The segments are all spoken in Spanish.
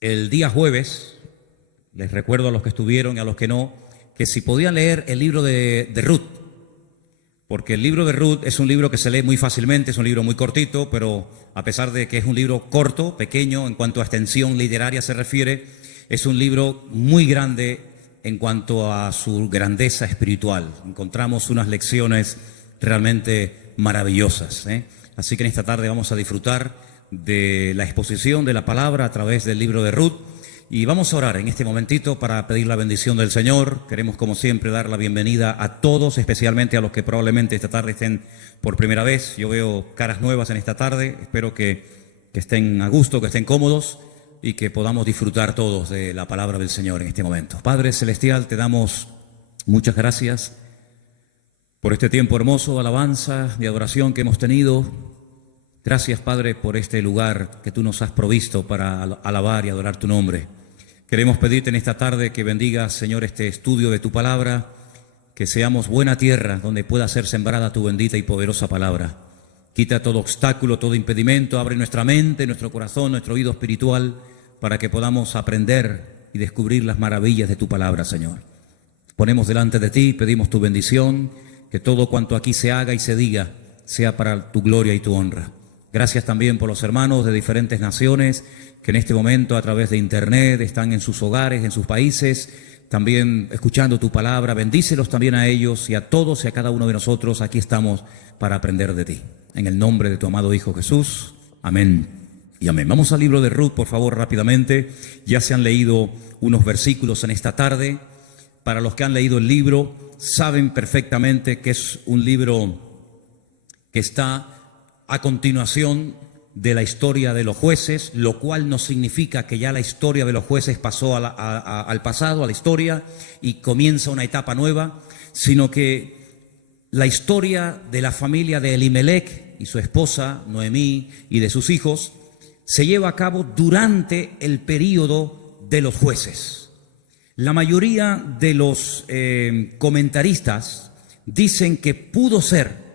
El día jueves, les recuerdo a los que estuvieron y a los que no, que si podían leer el libro de Ruth, porque el libro de Ruth es un libro que se lee muy fácilmente, es un libro muy cortito, pero a pesar de que es un libro corto, pequeño, en cuanto a extensión literaria se refiere, es un libro muy grande en cuanto a su grandeza espiritual. Encontramos unas lecciones realmente maravillosas, ¿eh? Así que en esta tarde vamos a disfrutar de la exposición de la palabra a través del libro de Ruth. Y vamos a orar en este momentito para pedir la bendición del Señor. Queremos, como siempre, dar la bienvenida a todos, especialmente a los que probablemente esta tarde estén por primera vez. Yo veo caras nuevas en esta tarde. Espero que estén a gusto, que estén cómodos y que podamos disfrutar todos de la palabra del Señor en este momento. Padre Celestial, te damos muchas gracias por este tiempo hermoso de alabanza, de adoración que hemos tenido. Gracias, Padre, por este lugar que tú nos has provisto para alabar y adorar tu nombre. Queremos pedirte en esta tarde que bendigas, Señor, este estudio de tu palabra, que seamos buena tierra donde pueda ser sembrada tu bendita y poderosa palabra. Quita todo obstáculo, todo impedimento, abre nuestra mente, nuestro corazón, nuestro oído espiritual, para que podamos aprender y descubrir las maravillas de tu palabra, Señor. Ponemos delante de ti, pedimos tu bendición, que todo cuanto aquí se haga y se diga sea para tu gloria y tu honra. Gracias también por los hermanos de diferentes naciones que en este momento a través de internet están en sus hogares, en sus países, también escuchando tu palabra. Bendícelos también a ellos y a todos y a cada uno de nosotros. Aquí estamos para aprender de ti. En el nombre de tu amado Hijo Jesús. Amén y amén. Vamos al libro de Ruth, por favor, rápidamente. Ya se han leído unos versículos en esta tarde. Para los que han leído el libro, saben perfectamente que es un libro que está a continuación de la historia de los jueces, lo cual no significa que ya la historia de los jueces pasó al pasado, a la historia, y comienza una etapa nueva, sino que la historia de la familia de Elimelech y su esposa, Noemí, y de sus hijos, se lleva a cabo durante el período de los jueces. La mayoría de los comentaristas dicen que pudo ser,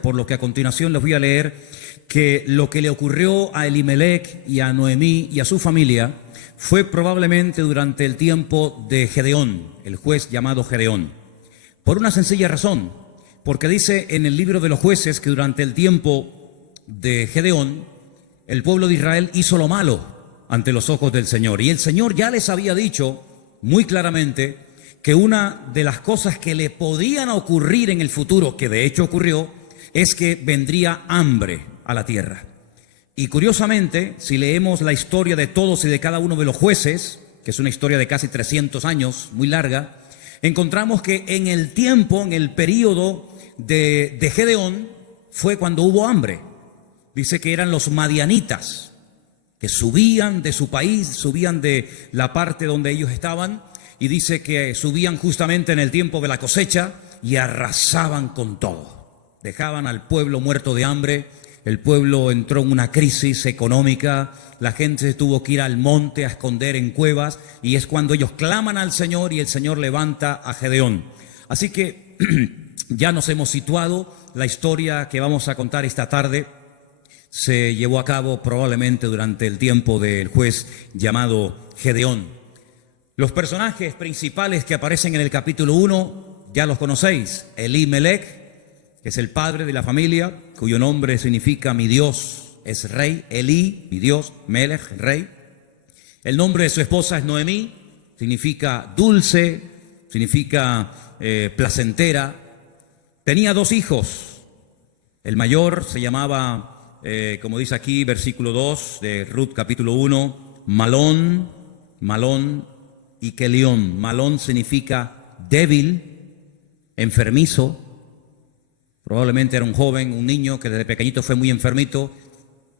por lo que a continuación les voy a leer, que lo que le ocurrió a Elimelech y a Noemí y a su familia fue probablemente durante el tiempo de Gedeón, el juez llamado Gedeón. Por una sencilla razón, porque dice en el libro de los jueces que durante el tiempo de Gedeón, el pueblo de Israel hizo lo malo ante los ojos del Señor. Y el Señor ya les había dicho muy claramente que una de las cosas que le podían ocurrir en el futuro, que de hecho ocurrió, es que vendría hambre a la tierra. Y curiosamente, si leemos la historia de todos y de cada uno de los jueces, que es una historia de casi 300 años, muy larga, encontramos que en el tiempo, en el periodo de Gedeón, fue cuando hubo hambre. Dice que eran los madianitas, que subían de su país, subían de la parte donde ellos estaban, y dice que subían justamente en el tiempo de la cosecha y arrasaban con todo. Dejaban al pueblo muerto de hambre, el pueblo entró en una crisis económica, la gente se tuvo que ir al monte a esconder en cuevas, y es cuando ellos claman al Señor y el Señor levanta a Gedeón. Así que ya nos hemos situado, la historia que vamos a contar esta tarde se llevó a cabo probablemente durante el tiempo del juez llamado Gedeón. Los personajes principales que aparecen en el capítulo 1, ya los conocéis. Elimelech, que es el padre de la familia, cuyo nombre significa mi Dios es rey. Eli, mi Dios, Melech, rey. El nombre de su esposa es Noemí, significa dulce, significa placentera. Tenía 2 hijos. El mayor se llamaba, como dice aquí, versículo 2 de Ruth capítulo 1, Malón y Kelión. Malón significa débil, enfermizo. Probablemente era un joven, un niño que desde pequeñito fue muy enfermito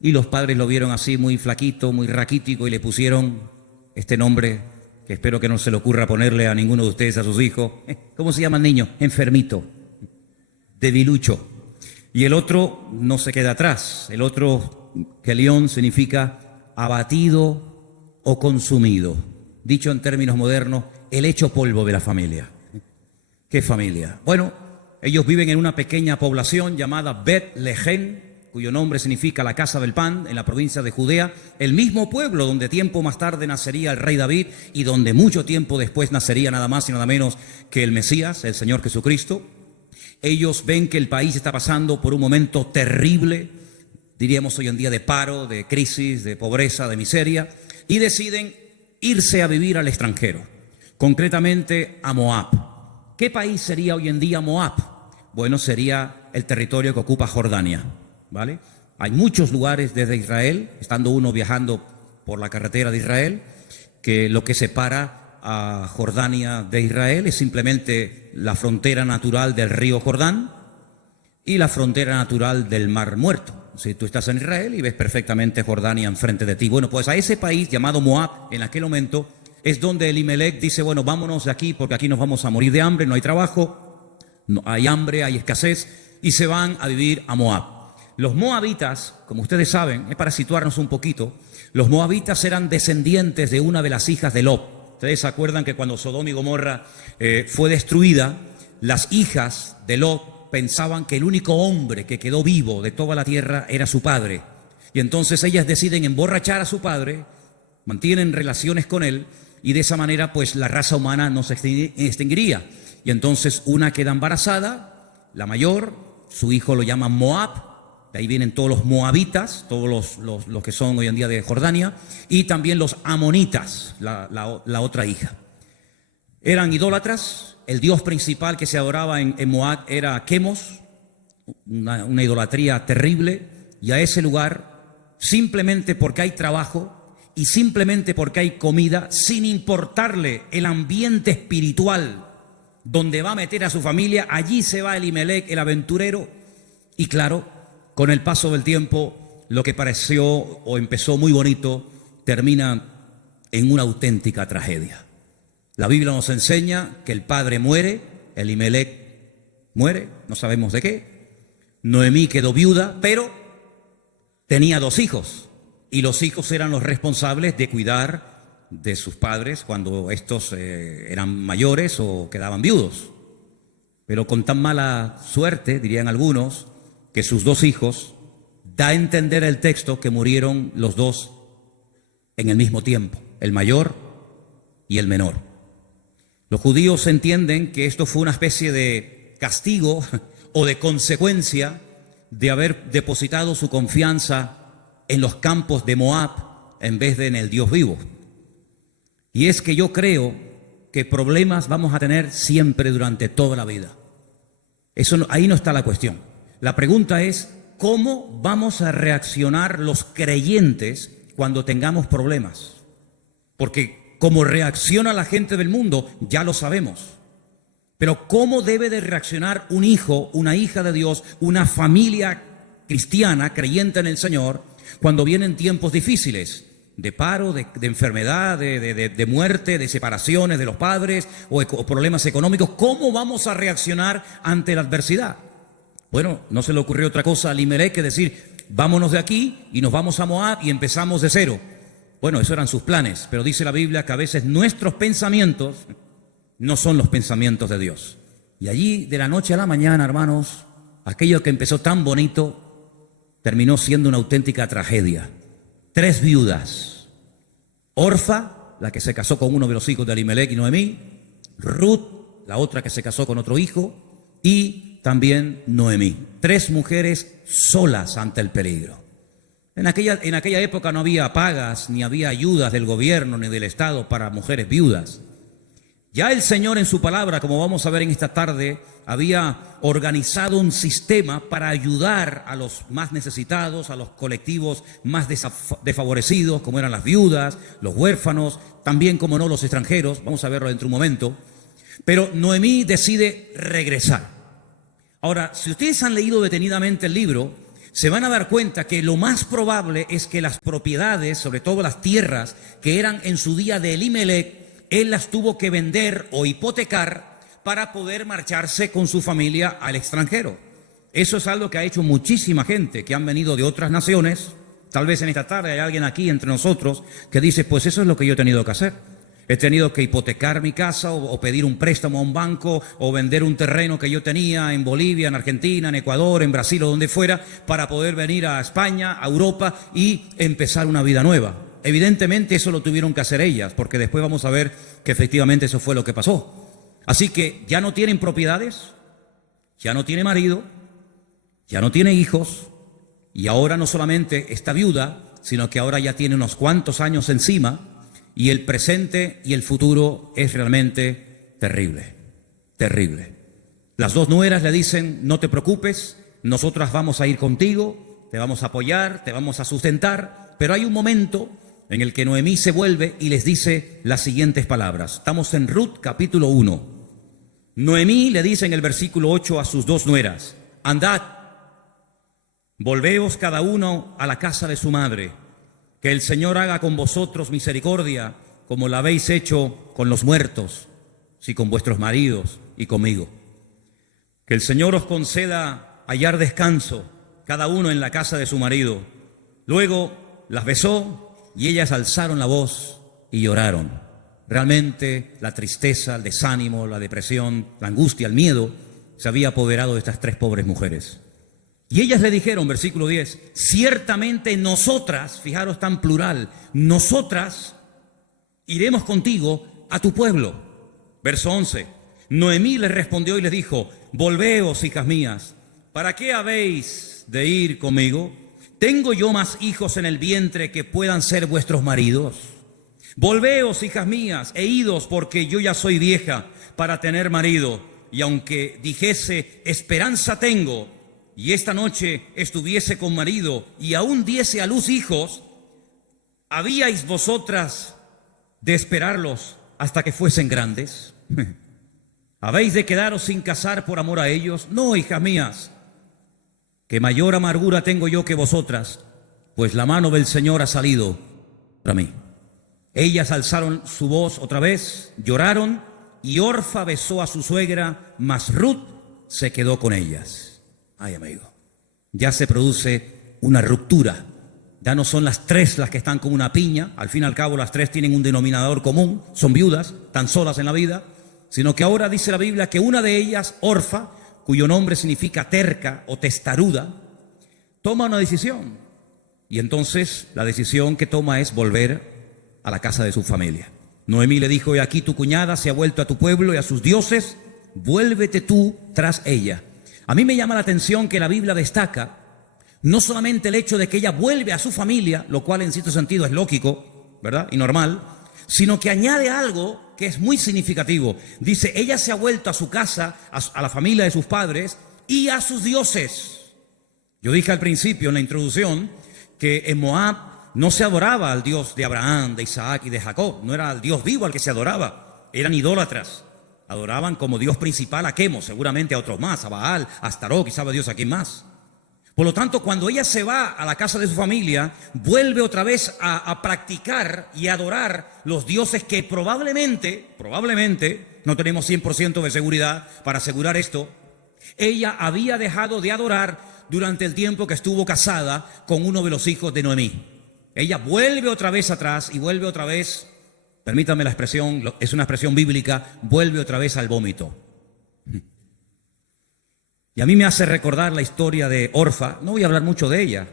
y los padres lo vieron así muy flaquito, muy raquítico y le pusieron este nombre que espero que no se le ocurra ponerle a ninguno de ustedes a sus hijos. ¿Cómo se llama el niño? Enfermito, debilucho. Y el otro no se queda atrás. El otro, Kelión, significa abatido o consumido. Dicho en términos modernos, el hecho polvo de la familia. ¿Qué familia? Bueno, ellos viven en una pequeña población llamada Bet-Lehem, cuyo nombre significa la casa del pan, en la provincia de Judea, el mismo pueblo donde tiempo más tarde nacería el rey David y donde mucho tiempo después nacería nada más y nada menos que el Mesías, el Señor Jesucristo. Ellos ven que el país está pasando por un momento terrible, diríamos hoy en día de paro, de crisis, de pobreza, de miseria, y deciden irse a vivir al extranjero, concretamente a Moab. ¿Qué país sería hoy en día Moab? Bueno, sería el territorio que ocupa Jordania, ¿vale? Hay muchos lugares desde Israel, estando uno viajando por la carretera de Israel, que lo que separa a Jordania de Israel es simplemente la frontera natural del río Jordán y la frontera natural del Mar Muerto. Si tú estás en Israel y ves perfectamente Jordania enfrente de ti. Bueno, pues a ese país llamado Moab, en aquel momento, es donde Elimelec dice, bueno, vámonos de aquí porque aquí nos vamos a morir de hambre, no hay trabajo, no, hay hambre, hay escasez, y se van a vivir a Moab. Los moabitas, como ustedes saben, es para situarnos un poquito, los moabitas eran descendientes de una de las hijas de Lot. Ustedes se acuerdan que cuando Sodoma y Gomorra fue destruida, las hijas de Lot pensaban que el único hombre que quedó vivo de toda la tierra era su padre. Y entonces ellas deciden emborrachar a su padre, mantienen relaciones con él, y de esa manera pues la raza humana no se extinguiría. Y entonces una queda embarazada, la mayor, su hijo lo llaman Moab, de ahí vienen todos los moabitas, todos los que son hoy en día de Jordania, y también los amonitas, la otra hija. Eran idólatras, el dios principal que se adoraba en Moab era Quemos, una idolatría terrible, y a ese lugar, simplemente porque hay trabajo y simplemente porque hay comida, sin importarle el ambiente espiritual donde va a meter a su familia, allí se va Elimelec, el aventurero, y claro, con el paso del tiempo, lo que pareció o empezó muy bonito, termina en una auténtica tragedia. La Biblia nos enseña que el padre muere, Elimelec muere, no sabemos de qué. Noemí quedó viuda, pero tenía 2 hijos, y los hijos eran los responsables de cuidar de sus padres cuando estos eran mayores o quedaban viudos. Pero con tan mala suerte, dirían algunos, que sus 2 hijos, da a entender el texto que murieron los 2 en el mismo tiempo, el mayor y el menor. Los judíos entienden que esto fue una especie de castigo o de consecuencia de haber depositado su confianza en los campos de Moab en vez de en el Dios vivo. Y es que yo creo que problemas vamos a tener siempre durante toda la vida. Ahí no está la cuestión. La pregunta es, ¿cómo vamos a reaccionar los creyentes cuando tengamos problemas? Porque cómo reacciona la gente del mundo, ya lo sabemos. Pero ¿cómo debe de reaccionar un hijo, una hija de Dios, una familia cristiana, creyente en el Señor, cuando vienen tiempos difíciles? De paro, de enfermedad, de muerte, de separaciones de los padres o problemas económicos. ¿Cómo vamos a reaccionar ante la adversidad? Bueno, no se le ocurrió otra cosa a Elimelec que decir, vámonos de aquí y nos vamos a Moab y empezamos de cero. Bueno, esos eran sus planes, pero dice la Biblia que a veces nuestros pensamientos no son los pensamientos de Dios. Y allí, de la noche a la mañana, hermanos, aquello que empezó tan bonito terminó siendo una auténtica tragedia. 3 viudas, Orfa, la que se casó con uno de los hijos de Elimelec y Noemí, Ruth, la otra que se casó con otro hijo, y también Noemí. 3 mujeres solas ante el peligro. En aquella época no había pagas, ni había ayudas del gobierno, ni del Estado para mujeres viudas. Ya el Señor en su palabra, como vamos a ver en esta tarde, había organizado un sistema para ayudar a los más necesitados, a los colectivos más desfavorecidos, como eran las viudas, los huérfanos, también, como no, los extranjeros. Vamos a verlo dentro de un momento. Pero Noemí decide regresar. Ahora, si ustedes han leído detenidamente el libro, se van a dar cuenta que lo más probable es que las propiedades, sobre todo las tierras que eran en su día de Elimelec, él las tuvo que vender o hipotecar para poder marcharse con su familia al extranjero. Eso es algo que ha hecho muchísima gente que han venido de otras naciones. Tal vez en esta tarde hay alguien aquí entre nosotros que dice, pues eso es lo que yo he tenido que hacer. He tenido que hipotecar mi casa o pedir un préstamo a un banco o vender un terreno que yo tenía en Bolivia, en Argentina, en Ecuador, en Brasil o donde fuera para poder venir a España, a Europa y empezar una vida nueva. Evidentemente eso lo tuvieron que hacer ellas, porque después vamos a ver que efectivamente eso fue lo que pasó. Así que ya no tienen propiedades, ya no tiene marido, ya no tiene hijos y ahora no solamente está viuda, sino que ahora ya tiene unos cuantos años encima. Y el presente y el futuro es realmente terrible, terrible. Las dos nueras le dicen, no te preocupes, nosotras vamos a ir contigo, te vamos a apoyar, te vamos a sustentar. Pero hay un momento en el que Noemí se vuelve y les dice las siguientes palabras. Estamos en Ruth capítulo 1. Noemí le dice en el versículo 8 a sus dos nueras, andad, volveos cada uno a la casa de su madre. Que el Señor haga con vosotros misericordia, como la habéis hecho con los muertos, sí, con vuestros maridos y conmigo. Que el Señor os conceda hallar descanso, cada uno en la casa de su marido. Luego las besó y ellas alzaron la voz y lloraron. Realmente la tristeza, el desánimo, la depresión, la angustia, el miedo se había apoderado de estas tres pobres mujeres. Y ellas le dijeron, versículo 10, ciertamente nosotras, fijaros tan plural, nosotras iremos contigo a tu pueblo. Verso 11, Noemí les respondió y les dijo, volveos, hijas mías, ¿para qué habéis de ir conmigo? ¿Tengo yo más hijos en el vientre que puedan ser vuestros maridos? Volveos, hijas mías, e idos, porque yo ya soy vieja para tener marido, y aunque dijese, esperanza tengo, y esta noche estuviese con marido y aún diese a luz hijos, ¿habíais vosotras de esperarlos hasta que fuesen grandes? ¿Habéis de quedaros sin casar por amor a ellos? No, hijas mías, que mayor amargura tengo yo que vosotras, pues la mano del Señor ha salido para mí. Ellas alzaron su voz otra vez, lloraron, y Orfa besó a su suegra, mas Ruth se quedó con ellas. Ay, amigo, ya se produce una ruptura. Ya no son las tres las que están como una piña. Al fin y al cabo las tres tienen un denominador común. Son viudas, tan solas en la vida. Sino que ahora dice la Biblia que una de ellas, Orfa, cuyo nombre significa terca o testaruda, toma una decisión. Y entonces la decisión que toma es volver a la casa de su familia. Noemí le dijo, he aquí tu cuñada se ha vuelto a tu pueblo y a sus dioses, vuélvete tú tras ella. A mí me llama la atención que la Biblia destaca no solamente el hecho de que ella vuelve a su familia, lo cual en cierto sentido es lógico, ¿verdad? Y normal, sino que añade algo que es muy significativo. Dice, ella se ha vuelto a su casa, a la familia de sus padres y a sus dioses. Yo dije al principio en la introducción que en Moab no se adoraba al Dios de Abraham, de Isaac y de Jacob. No era al Dios vivo al que se adoraba, eran idólatras. Adoraban como Dios principal a Quemos, seguramente a otros más, a Baal, a Astarot, y sabe Dios a quién más. Por lo tanto, cuando ella se va a la casa de su familia, vuelve otra vez a practicar y adorar los dioses que probablemente, no tenemos 100% de seguridad para asegurar esto, ella había dejado de adorar durante el tiempo que estuvo casada con uno de los hijos de Noemí. Ella vuelve otra vez atrás y vuelve otra vez, permítame la expresión, es una expresión bíblica, vuelve otra vez al vómito. Y a mí me hace recordar la historia de Orfa. No voy a hablar mucho de ella,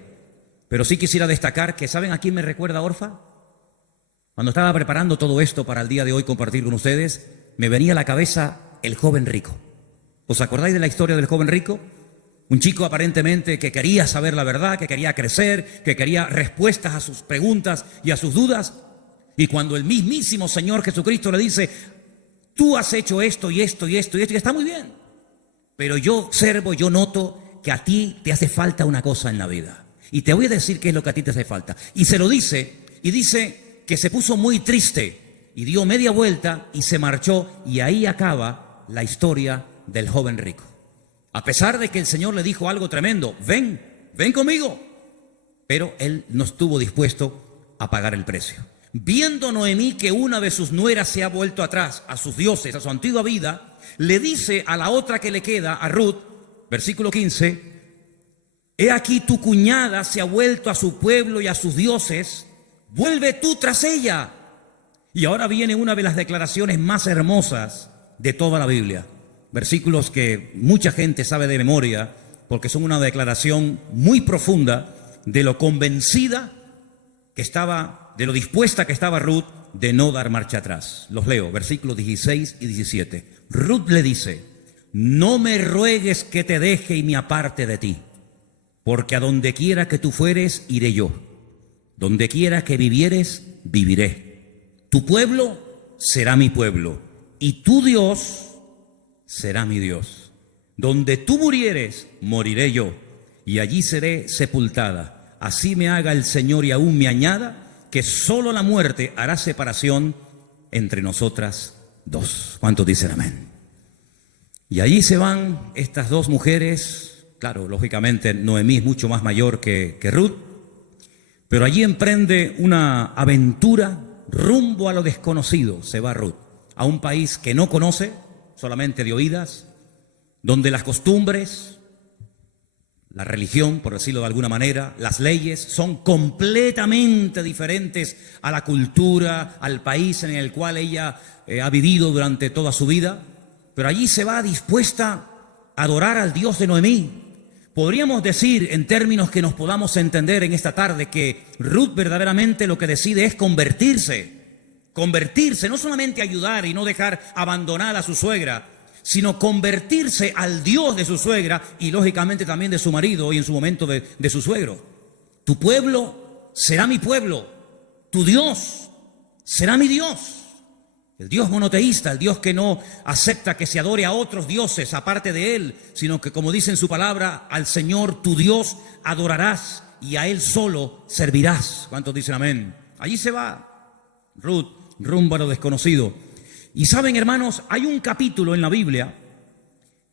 pero sí quisiera destacar que, ¿saben a quién me recuerda Orfa? Cuando estaba preparando todo esto para el día de hoy compartir con ustedes, me venía a la cabeza el joven rico. ¿Os acordáis de la historia del joven rico? Un chico aparentemente que quería saber la verdad, que quería crecer, que quería respuestas a sus preguntas y a sus dudas. Y cuando el mismísimo Señor Jesucristo le dice, tú has hecho esto y esto y esto y esto, y está muy bien, pero yo observo, yo noto que a ti te hace falta una cosa en la vida. Y te voy a decir qué es lo que a ti te hace falta. Y se lo dice, y dice que se puso muy triste y dio media vuelta y se marchó. Y ahí acaba la historia del joven rico. A pesar de que el Señor le dijo algo tremendo, ven conmigo. Pero él no estuvo dispuesto a pagar el precio. Viendo Noemí que una de sus nueras se ha vuelto atrás a sus dioses, a su antigua vida, le dice a la otra que le queda, a Ruth, versículo 15, he aquí tu cuñada se ha vuelto a su pueblo y a sus dioses, vuelve tú tras ella. Y ahora viene una de las declaraciones más hermosas de toda la Biblia. Versículos que mucha gente sabe de memoria porque son una declaración muy profunda de lo convencida que estaba, de lo dispuesta que estaba Ruth de no dar marcha atrás. Los leo, versículos 16 y 17. Ruth le dice: no me ruegues que te deje y me aparte de ti, porque a donde quiera que tú fueres, iré yo. Donde quiera que vivieres, viviré. Tu pueblo será mi pueblo, y tu Dios será mi Dios. Donde tú murieres, moriré yo, y allí seré sepultada. Así me haga el Señor y aún me añada, que solo la muerte hará separación entre nosotras dos. ¿Cuántos dicen amén? Y allí se van estas dos mujeres. Claro, lógicamente Noemí es mucho más mayor que Ruth, pero allí emprende una aventura rumbo a lo desconocido. Se va Ruth a un país que no conoce, solamente de oídas, donde las costumbres, la religión, por decirlo de alguna manera, las leyes son completamente diferentes a la cultura, al país en el cual ella ha vivido durante toda su vida. Pero allí se va dispuesta a adorar al Dios de Noemí. Podríamos decir, en términos que nos podamos entender en esta tarde, que Ruth verdaderamente lo que decide es convertirse, no solamente ayudar y no dejar abandonada a su suegra, sino convertirse al Dios de su suegra y lógicamente también de su marido y en su momento de su suegro. Tu pueblo será mi pueblo, tu Dios será mi Dios. El Dios monoteísta, el Dios que no acepta que se adore a otros dioses aparte de Él, sino que, como dice en su palabra, al Señor tu Dios adorarás y a Él solo servirás. ¿Cuántos dicen amén? Allí se va Ruth rumbo a lo desconocido. Y saben, hermanos, hay un capítulo en la Biblia,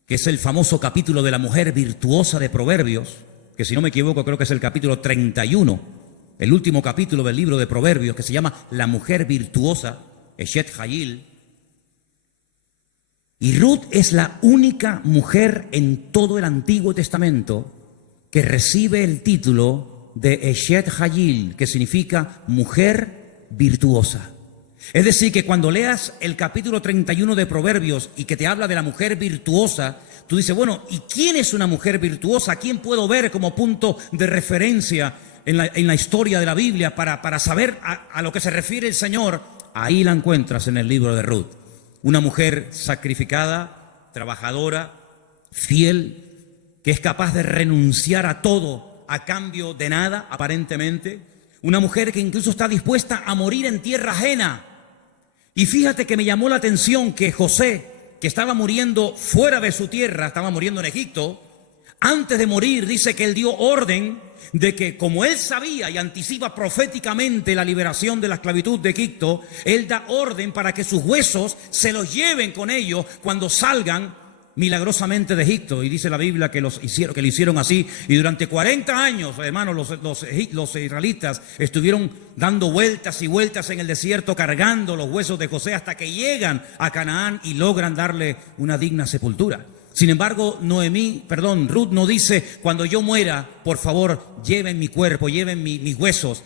que es el famoso capítulo de la mujer virtuosa de Proverbios, que si no me equivoco creo que es el capítulo 31, el último capítulo del libro de Proverbios, que se llama La mujer virtuosa, Eshet Hayil. Y Ruth es la única mujer en todo el Antiguo Testamento que recibe el título de Eshet Hayil, que significa mujer virtuosa. Es decir, que cuando leas el capítulo 31 de Proverbios y que te habla de la mujer virtuosa, tú dices, bueno, ¿y quién es una mujer virtuosa? ¿A quién puedo ver como punto de referencia en la historia de la Biblia para saber a lo que se refiere el Señor? Ahí la encuentras en el libro de Ruth. Una mujer sacrificada, trabajadora, fiel, que es capaz de renunciar a todo a cambio de nada, aparentemente. Una mujer que incluso está dispuesta a morir en tierra ajena. Y fíjate que me llamó la atención que José, que estaba muriendo fuera de su tierra, estaba muriendo en Egipto, antes de morir dice que él dio orden de que, como él sabía y anticipa proféticamente la liberación de la esclavitud de Egipto, él da orden para que sus huesos se los lleven con ellos cuando salgan milagrosamente de Egipto. Y dice la Biblia que lo hicieron así. Y durante 40 años, hermanos, los israelitas estuvieron dando vueltas y vueltas en el desierto, cargando los huesos de José hasta que llegan a Canaán y logran darle una digna sepultura. Sin embargo, Ruth no dice, cuando yo muera, por favor, lleven mi cuerpo, lleven mis huesos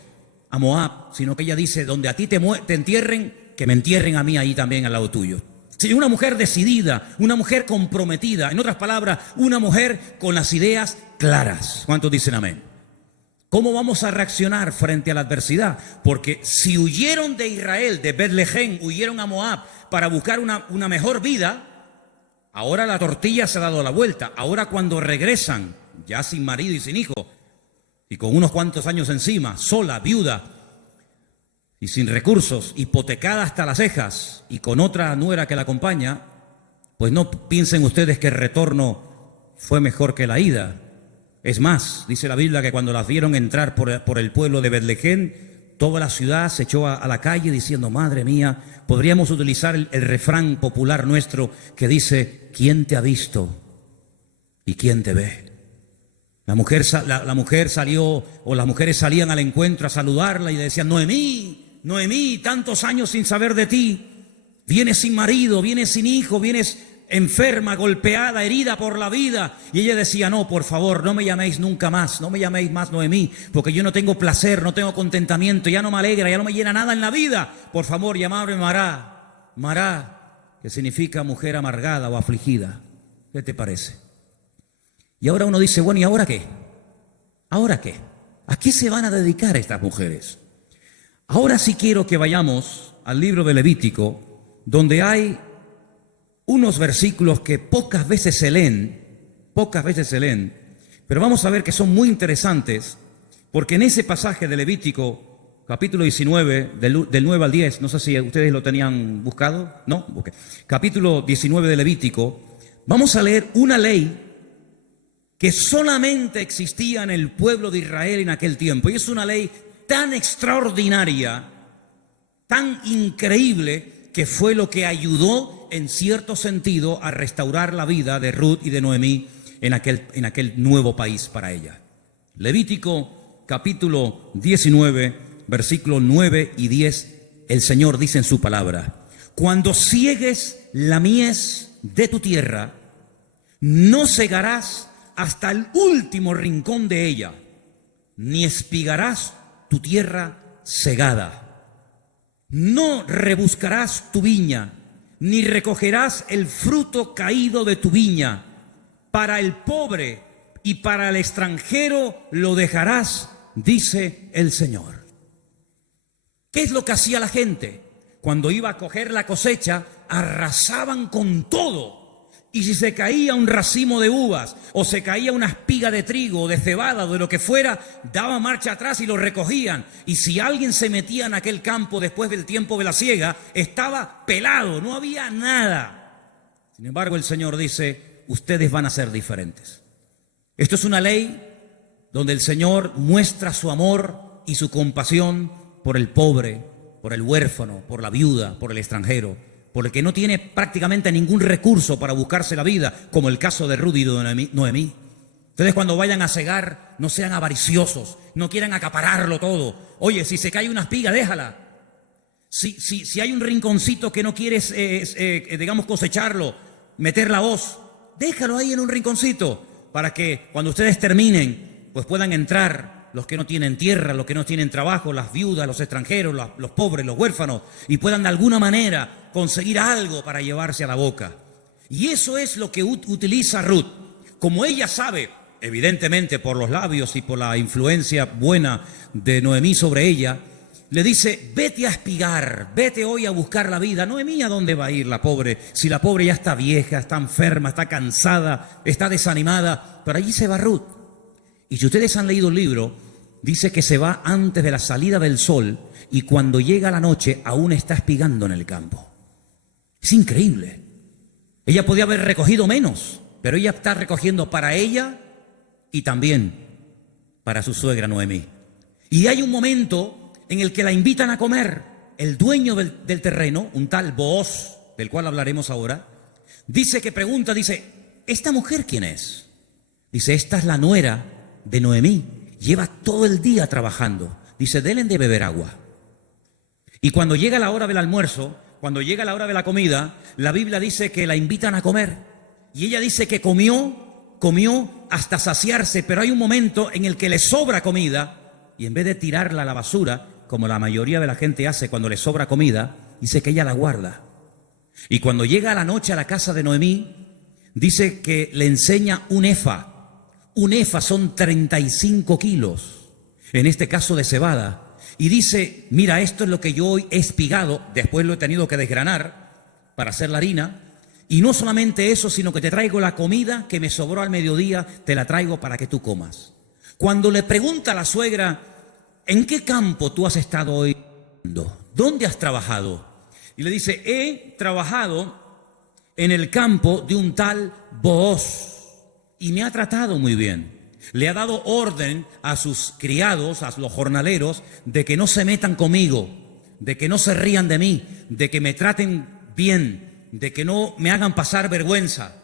a Moab, sino que ella dice, donde a ti te entierren, que me entierren a mí ahí también al lado tuyo. Sí, una mujer decidida, una mujer comprometida, en otras palabras, una mujer con las ideas claras. ¿Cuántos dicen amén? ¿Cómo vamos a reaccionar frente a la adversidad? Porque si huyeron de Israel, de Betlehem, huyeron a Moab para buscar una mejor vida, ahora la tortilla se ha dado la vuelta. Ahora cuando regresan, ya sin marido y sin hijo, y con unos cuantos años encima, sola, viuda, y sin recursos, hipotecada hasta las cejas, y con otra nuera que la acompaña, pues no piensen ustedes que el retorno fue mejor que la ida. Es más, dice la Biblia que cuando las vieron entrar por el pueblo de Betlehem, toda la ciudad se echó a la calle diciendo, madre mía, podríamos utilizar el refrán popular nuestro que dice, ¿quién te ha visto y quién te ve? La mujer salió, o las mujeres salían al encuentro a saludarla y le decían, Noemí, tantos años sin saber de ti, vienes sin marido, vienes sin hijo, vienes enferma, golpeada, herida por la vida. Y ella decía, no, por favor, no me llaméis nunca más, no me llaméis más Noemí, porque yo no tengo placer, no tengo contentamiento, ya no me alegra, ya no me llena nada en la vida. Por favor, llamadme Mará, Mará, que significa mujer amargada o afligida. ¿Qué te parece? Y ahora uno dice, bueno, ¿y ahora qué? ¿Ahora qué? ¿A qué se van a dedicar estas mujeres? Ahora sí quiero que vayamos al libro de Levítico, donde hay unos versículos que pocas veces se leen, pero vamos a ver que son muy interesantes, porque en ese pasaje de Levítico, capítulo 19, del 9 al 10, no sé si ustedes lo tenían buscado, ¿no? Okay. Capítulo 19 de Levítico, vamos a leer una ley que solamente existía en el pueblo de Israel en aquel tiempo, y es una ley tan extraordinaria, tan increíble, que fue lo que ayudó en cierto sentido a restaurar la vida de Ruth y de Noemí en aquel nuevo país para ella. Levítico capítulo 19, versículos 9 y 10, el Señor dice en su palabra: cuando ciegues la mies de tu tierra, no segarás hasta el último rincón de ella, ni espigarás tu tierra segada. No rebuscarás tu viña, ni recogerás el fruto caído de tu viña. Para el pobre y para el extranjero lo dejarás, dice el Señor. ¿Qué es lo que hacía la gente? Cuando iba a coger la cosecha, arrasaban con todo. Y si se caía un racimo de uvas, o se caía una espiga de trigo, o de cebada, o de lo que fuera, daban marcha atrás y lo recogían. Y si alguien se metía en aquel campo después del tiempo de la siega, estaba pelado, no había nada. Sin embargo, el Señor dice, ustedes van a ser diferentes. Esto es una ley donde el Señor muestra su amor y su compasión por el pobre, por el huérfano, por la viuda, por el extranjero, por el que no tiene prácticamente ningún recurso para buscarse la vida, como el caso de Ruth y de Noemí. Ustedes cuando vayan a segar, no sean avariciosos, no quieran acapararlo todo. Oye, si se cae una espiga, déjala. Si hay un rinconcito que no quieres, digamos, cosecharlo, meter la hoz, déjalo ahí en un rinconcito, para que cuando ustedes terminen, pues puedan entrar los que no tienen tierra, los que no tienen trabajo, las viudas, los extranjeros, los pobres, los huérfanos, y puedan de alguna manera conseguir algo para llevarse a la boca. Y eso es lo que utiliza Ruth. Como ella sabe, evidentemente por los labios y por la influencia buena de Noemí sobre ella, le dice, vete a espigar, vete hoy a buscar la vida. Noemí, ¿a dónde va a ir la pobre? Si la pobre ya está vieja, está enferma, está cansada, está desanimada, pero allí se va Ruth. Y si ustedes han leído el libro, dice que se va antes de la salida del sol y cuando llega la noche aún está espigando en el campo. Es increíble. Ella podía haber recogido menos, pero ella está recogiendo para ella y también para su suegra Noemí. Y hay un momento en el que la invitan a comer. El dueño del terreno, un tal Booz, del cual hablaremos ahora, dice que pregunta, dice, ¿esta mujer quién es? Dice, esta es la nuera de Noemí. Lleva todo el día trabajando. Dice, denle de beber agua. Y cuando llega la hora del almuerzo, cuando llega la hora de la comida, la Biblia dice que la invitan a comer. Y ella dice que comió hasta saciarse, pero hay un momento en el que le sobra comida y en vez de tirarla a la basura, como la mayoría de la gente hace cuando le sobra comida, dice que ella la guarda. Y cuando llega a la noche a la casa de Noemí, dice que le enseña un efa. Un efa son 35 kilos, en este caso de cebada. Y dice, mira, esto es lo que yo hoy he espigado, después lo he tenido que desgranar para hacer la harina. Y no solamente eso, sino que te traigo la comida que me sobró al mediodía, te la traigo para que tú comas. Cuando le pregunta a la suegra, ¿en qué campo tú has estado hoy? ¿Dónde has trabajado? Y le dice, he trabajado en el campo de un tal Booz. Y me ha tratado muy bien. Le ha dado orden a sus criados, a los jornaleros, de que no se metan conmigo, de que no se rían de mí, de que me traten bien, de que no me hagan pasar vergüenza.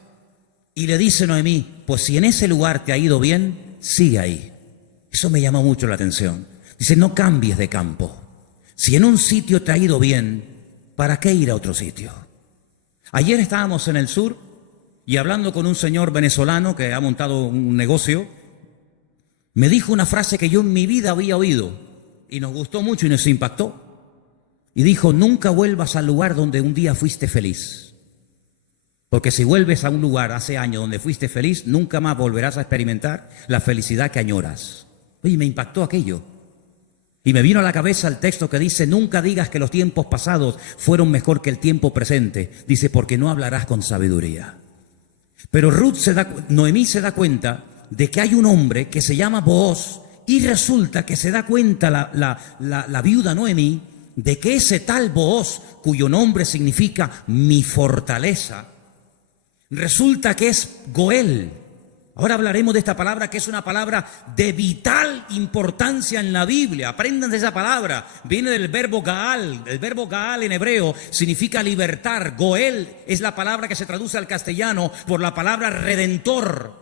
Y le dice Noemí, pues si en ese lugar te ha ido bien, sigue ahí. Eso me llama mucho la atención. Dice, no cambies de campo. Si en un sitio te ha ido bien, ¿para qué ir a otro sitio? Ayer estábamos en el sur y hablando con un señor venezolano que ha montado un negocio, me dijo una frase que yo en mi vida había oído y nos gustó mucho y nos impactó. Y dijo: nunca vuelvas al lugar donde un día fuiste feliz. Porque si vuelves a un lugar hace años donde fuiste feliz, nunca más volverás a experimentar la felicidad que añoras. Oye, me impactó aquello. Y me vino a la cabeza el texto que dice: nunca digas que los tiempos pasados fueron mejor que el tiempo presente. Dice: porque no hablarás con sabiduría. Pero Noemí se da cuenta de que hay un hombre que se llama Booz, y resulta que se da cuenta la viuda Noemí de que ese tal Booz, cuyo nombre significa mi fortaleza, resulta que es Goel. Ahora hablaremos de esta palabra, que es una palabra de vital importancia en la Biblia. Aprendan de esa palabra. Viene del verbo Gaal. El verbo Gaal en hebreo significa libertar. Goel es la palabra que se traduce al castellano por la palabra redentor.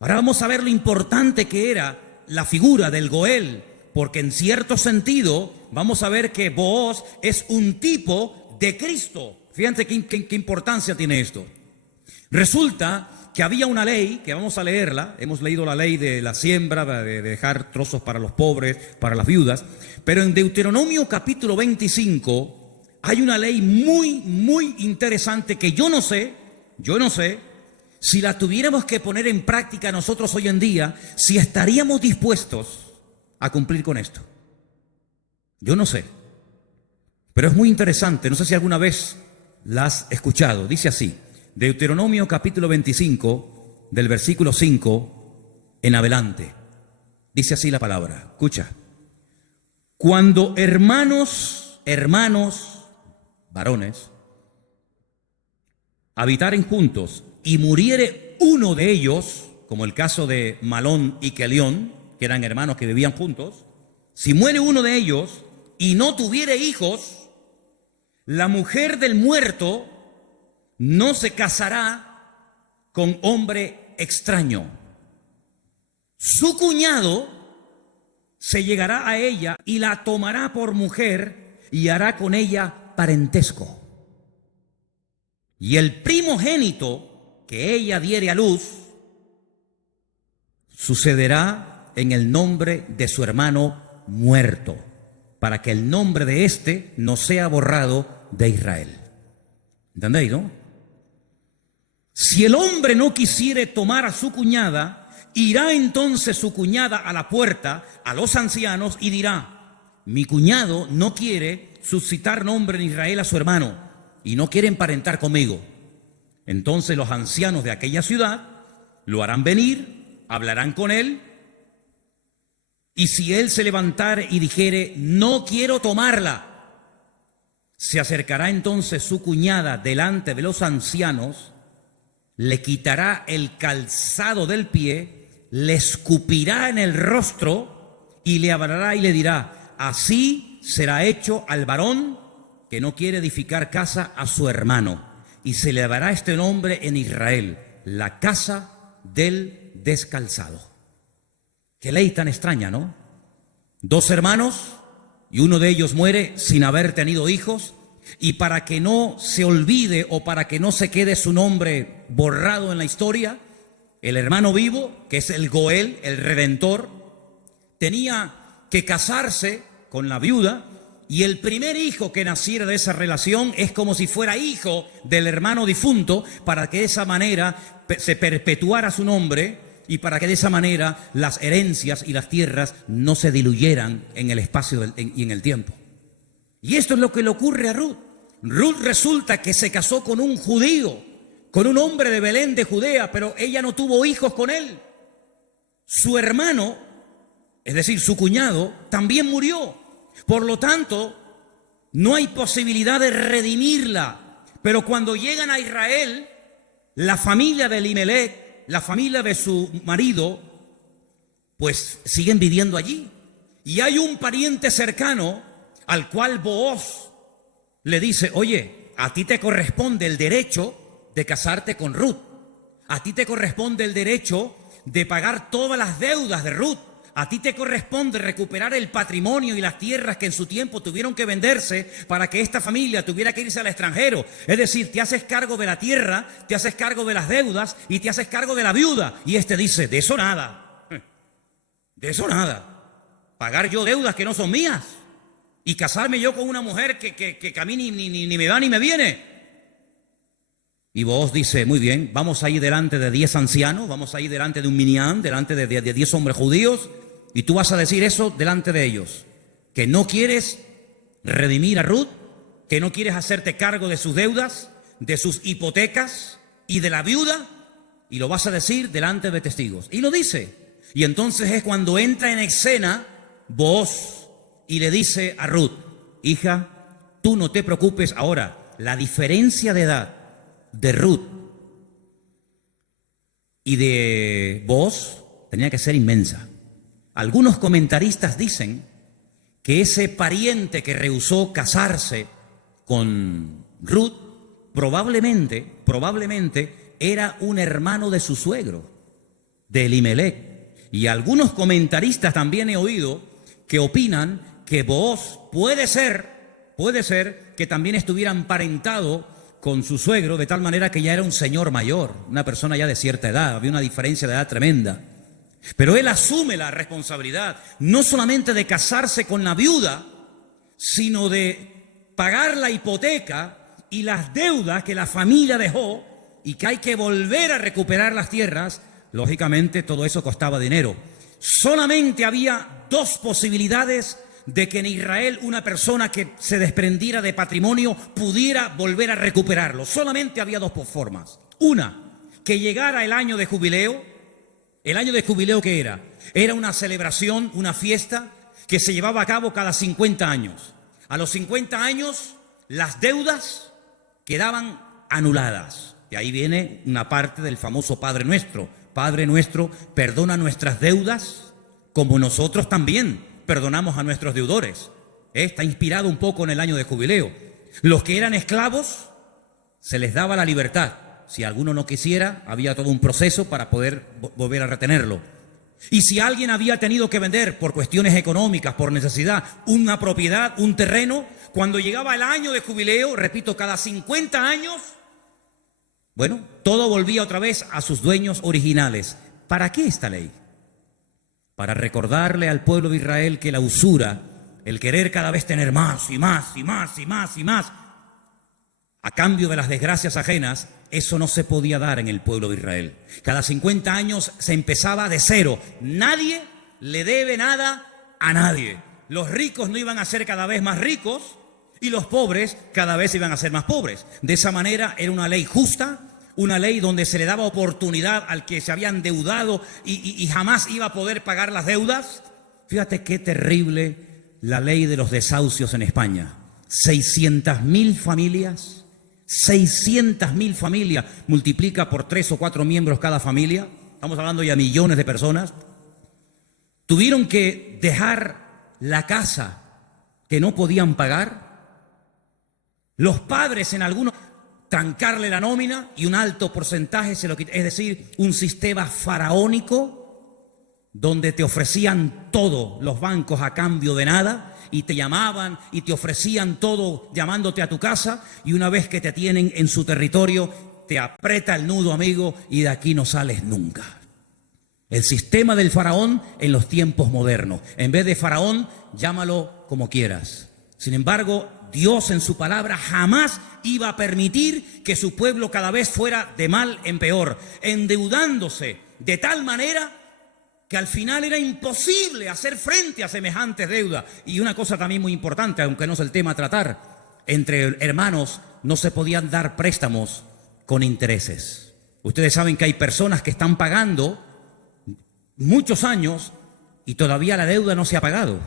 Ahora vamos a ver lo importante que era la figura del Goel, porque en cierto sentido vamos a ver que Booz es un tipo de Cristo. Fíjense qué importancia tiene esto. Resulta que había una ley, que vamos a leerla, hemos leído la ley de la siembra, de dejar trozos para los pobres, para las viudas, pero en Deuteronomio capítulo 25 hay una ley muy interesante que yo no sé, si la tuviéramos que poner en práctica nosotros hoy en día, si estaríamos dispuestos a cumplir con esto. Yo no sé, pero es muy interesante, no sé si alguna vez la has escuchado. Dice así, Deuteronomio capítulo 25, del versículo 5 en adelante. Dice así la palabra, escucha. Cuando hermanos, varones, habitaren juntos y muriere uno de ellos, como el caso de Malón y Kelión, que eran hermanos que vivían juntos, si muere uno de ellos y no tuviere hijos, la mujer del muerto no se casará con hombre extraño. Su cuñado se llegará a ella y la tomará por mujer y hará con ella parentesco. Y el primogénito que ella diere a luz sucederá en el nombre de su hermano muerto, para que el nombre de éste no sea borrado de Israel. ¿Entendéis, no? Si el hombre no quisiere tomar a su cuñada, irá entonces su cuñada a la puerta, a los ancianos, y dirá: mi cuñado no quiere suscitar nombre en Israel a su hermano, y no quiere emparentar conmigo. Entonces los ancianos de aquella ciudad lo harán venir, hablarán con él, y si él se levantare y dijere: no quiero tomarla, se acercará entonces su cuñada delante de los ancianos, le quitará el calzado del pie, le escupirá en el rostro y le hablará y le dirá: así será hecho al varón que no quiere edificar casa a su hermano, y se le dará este nombre en Israel, la casa del descalzado. Qué ley tan extraña, ¿no? Dos hermanos y uno de ellos muere sin haber tenido hijos, y para que no se olvide o para que no se quede su nombre borrado en la historia, el hermano vivo, que es el Goel, el redentor, tenía que casarse con la viuda, y el primer hijo que naciera de esa relación es como si fuera hijo del hermano difunto, para que de esa manera se perpetuara su nombre y para que de esa manera las herencias y las tierras no se diluyeran en el espacio y en el tiempo. Y esto es lo que le ocurre a Ruth. Ruth resulta que se casó con un judío, con un hombre de Belén de Judea, pero ella no tuvo hijos con él. Su hermano, es decir, su cuñado, también murió. Por lo tanto, no hay posibilidad de redimirla. Pero cuando llegan a Israel, la familia de Elimelech, la familia de su marido, pues siguen viviendo allí. Y hay un pariente cercano al cual Booz le dice: oye, a ti te corresponde el derecho de casarte con Ruth. A ti te corresponde el derecho de pagar todas las deudas de Ruth. a ti te corresponde recuperar el patrimonio y las tierras que en su tiempo tuvieron que venderse para que esta familia tuviera que irse al extranjero. Es decir, te haces cargo de la tierra, te haces cargo de las deudas y te haces cargo de la viuda. Y este dice, de eso nada, de eso nada. Pagar yo deudas que no son mías y casarme yo con una mujer que a mí ni me va ni me viene. Y Booz dice, muy bien, vamos a ir delante de 10 ancianos, vamos a ir delante de un minyan, delante de 10 hombres judíos, y tú vas a decir eso delante de ellos, que no quieres redimir a Ruth, que no quieres hacerte cargo de sus deudas, de sus hipotecas y de la viuda, y lo vas a decir delante de testigos. Y lo dice. Y entonces es cuando entra en escena Booz y le dice a Ruth, hija, tú no te preocupes. Ahora, la diferencia de edad de Ruth y de Booz tenía que ser inmensa. Algunos comentaristas dicen que ese pariente que rehusó casarse con Ruth probablemente era un hermano de su suegro, de Elimelech. Y algunos comentaristas también he oído que opinan que Booz puede ser que también estuviera emparentado con su suegro, de tal manera que ya era un señor mayor, una persona ya de cierta edad, había una diferencia de edad tremenda. Pero él asume la responsabilidad, no solamente de casarse con la viuda, sino de pagar la hipoteca y las deudas que la familia dejó y que hay que volver a recuperar las tierras. Lógicamente todo eso costaba dinero. Solamente había dos posibilidades de que en Israel una persona que se desprendiera de patrimonio pudiera volver a recuperarlo. Solamente había dos formas. Una, que llegara el año de jubileo. ¿El año de jubileo qué era? Era una celebración, una fiesta que se llevaba a cabo cada 50 años. A los 50 años las deudas quedaban anuladas. Y ahí viene una parte del famoso Padre Nuestro. Padre nuestro, perdona nuestras deudas como nosotros también perdonamos a nuestros deudores. Está inspirado un poco en el año de jubileo. Los que eran esclavos, se les daba la libertad. Si alguno no quisiera, había todo un proceso para poder volver a retenerlo. Y si alguien había tenido que vender por cuestiones económicas, por necesidad, una propiedad, un terreno, cuando llegaba el año de jubileo, repito, cada 50 años, bueno, todo volvía otra vez a sus dueños originales. ¿Para qué esta ley? Para recordarle al pueblo de Israel que la usura, el querer cada vez tener más y más y más y más y más, a cambio de las desgracias ajenas, eso no se podía dar en el pueblo de Israel. Cada 50 años se empezaba de cero. Nadie le debe nada a nadie. Los ricos no iban a ser cada vez más ricos y los pobres cada vez iban a ser más pobres. De esa manera era una ley justa, una ley donde se le daba oportunidad al que se había endeudado y jamás iba a poder pagar las deudas. Fíjate qué terrible la ley de los desahucios en España. 600.000 familias, 600.000 familias, multiplica por 3 o 4 miembros cada familia, estamos hablando ya millones de personas, tuvieron que dejar la casa que no podían pagar. Los padres en algunos trancarle la nómina y un alto porcentaje se lo quitaban. Es decir, un sistema faraónico donde te ofrecían todo los bancos a cambio de nada y te llamaban y te ofrecían todo llamándote a tu casa y una vez que te tienen en su territorio te aprieta el nudo, amigo, y de aquí no sales nunca. El sistema del faraón en los tiempos modernos. En vez de faraón, llámalo como quieras. Sin embargo, Dios en su palabra jamás iba a permitir que su pueblo cada vez fuera de mal en peor, endeudándose de tal manera que al final era imposible hacer frente a semejantes deudas. Y una cosa también muy importante, aunque no es el tema a tratar, entre hermanos no se podían dar préstamos con intereses. Ustedes saben que hay personas que están pagando muchos años y todavía la deuda no se ha pagado.